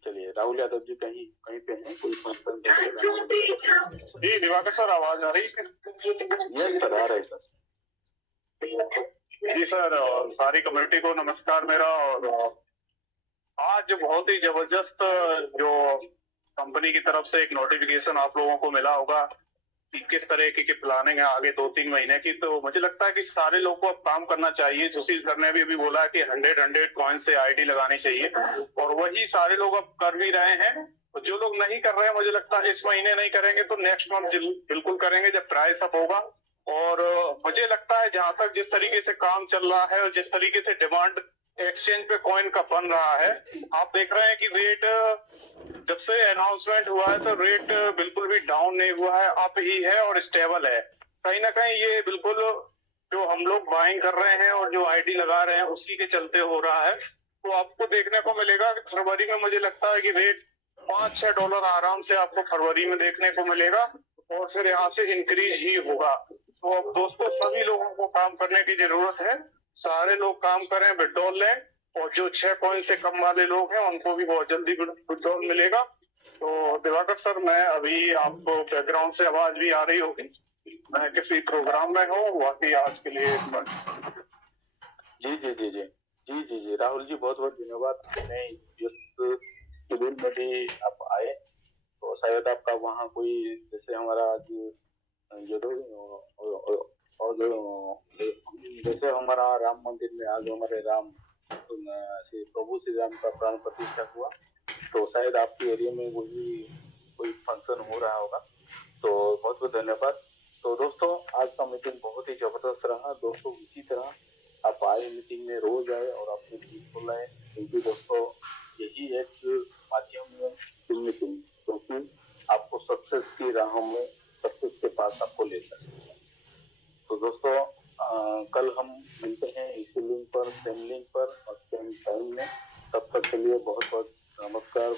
चलिए राहुल यादव जी कहीं पे हैं, कोई फंक्शन? जी दिवाकर सर, आवाज आ रही है? यस सर, आ रहा है सर। जी सर, और सारी कम्युनिटी को नमस्कार मेरा। और आज बहुत ही जबरदस्त जो कंपनी की तरफ से एक नोटिफिकेशन आप लोगों को मिला होगा कि किस तरह की प्लानिंग है आगे 2-3 महीने की। तो मुझे लगता है कि सारे लोगों को अब काम करना चाहिए। सुशील सर ने भी बोला कि 100 कॉइन से आईडी लगानी चाहिए, और वही सारे लोग अब कर भी रहे हैं। जो लोग नहीं कर रहे हैं, मुझे लगता है इस महीने नहीं करेंगे तो नेक्स्ट मंथ बिल्कुल करेंगे जब प्राइस अप होगा। और मुझे लगता है जहां तक जिस तरीके से काम चल रहा है और जिस तरीके से डिमांड एक्सचेंज पे कॉइन का बन रहा है, आप देख रहे हैं कि रेट जब से अनाउंसमेंट हुआ है तो रेट बिल्कुल भी डाउन नहीं हुआ है, अप ही है और स्टेबल है। कहीं ना कहीं ये बिल्कुल जो हम लोग बाइंग कर रहे हैं और जो आईडी लगा रहे हैं उसी के चलते हो रहा है। तो आपको देखने को मिलेगा कि फरवरी में मुझे लगता है कि रेट $5-6 आराम से आपको फरवरी में देखने को मिलेगा, और फिर यहाँ से इंक्रीज ही होगा। तो अब दोस्तों सभी लोगों को काम करने की जरूरत है। सारे लोग काम करें, विड्रॉल लें, और जो 6 कॉइन से कम वाले लोग हैं उनको भी बहुत जल्दी विड्रॉल मिलेगा। तो दिवाकर सर, मैं अभी आपको बैकग्राउंड से आवाज भी आ रही होगी, मैं किसी प्रोग्राम में हूँ, बाकी आज के लिए जी जी जी जी जी जी जी राहुल जी, बहुत बहुत धन्यवाद। मैं इस व्यस्त शेड्यूल में भी आप आए, तो शायद आपका वहाँ कोई, जैसे हमारा आज और जैसे हमारा राम मंदिर में आज हमारे प्रभु श्री राम का प्राण प्रतिष्ठा हुआ, तो शायद आपके एरिया में वही कोई फंक्शन हो रहा होगा। तो बहुत बहुत धन्यवाद। तो दोस्तों आज का मीटिंग बहुत ही जबरदस्त रहा। दोस्तों इसी तरह आप आए मीटिंग में, रोज आए और अपने चीज बोलाए, क्योंकि दोस्तों यही एक माध्यम है मीटिंग, क्योंकि आपको सक्सेस की राहों में, सक्सेस के पास आपको ले सकते हैं। तो दोस्तों कल हम मिलते हैं इसी लिंक पर, सेम लिंक पर और सेम टाइम में। तब तक के लिए बहुत बहुत नमस्कार।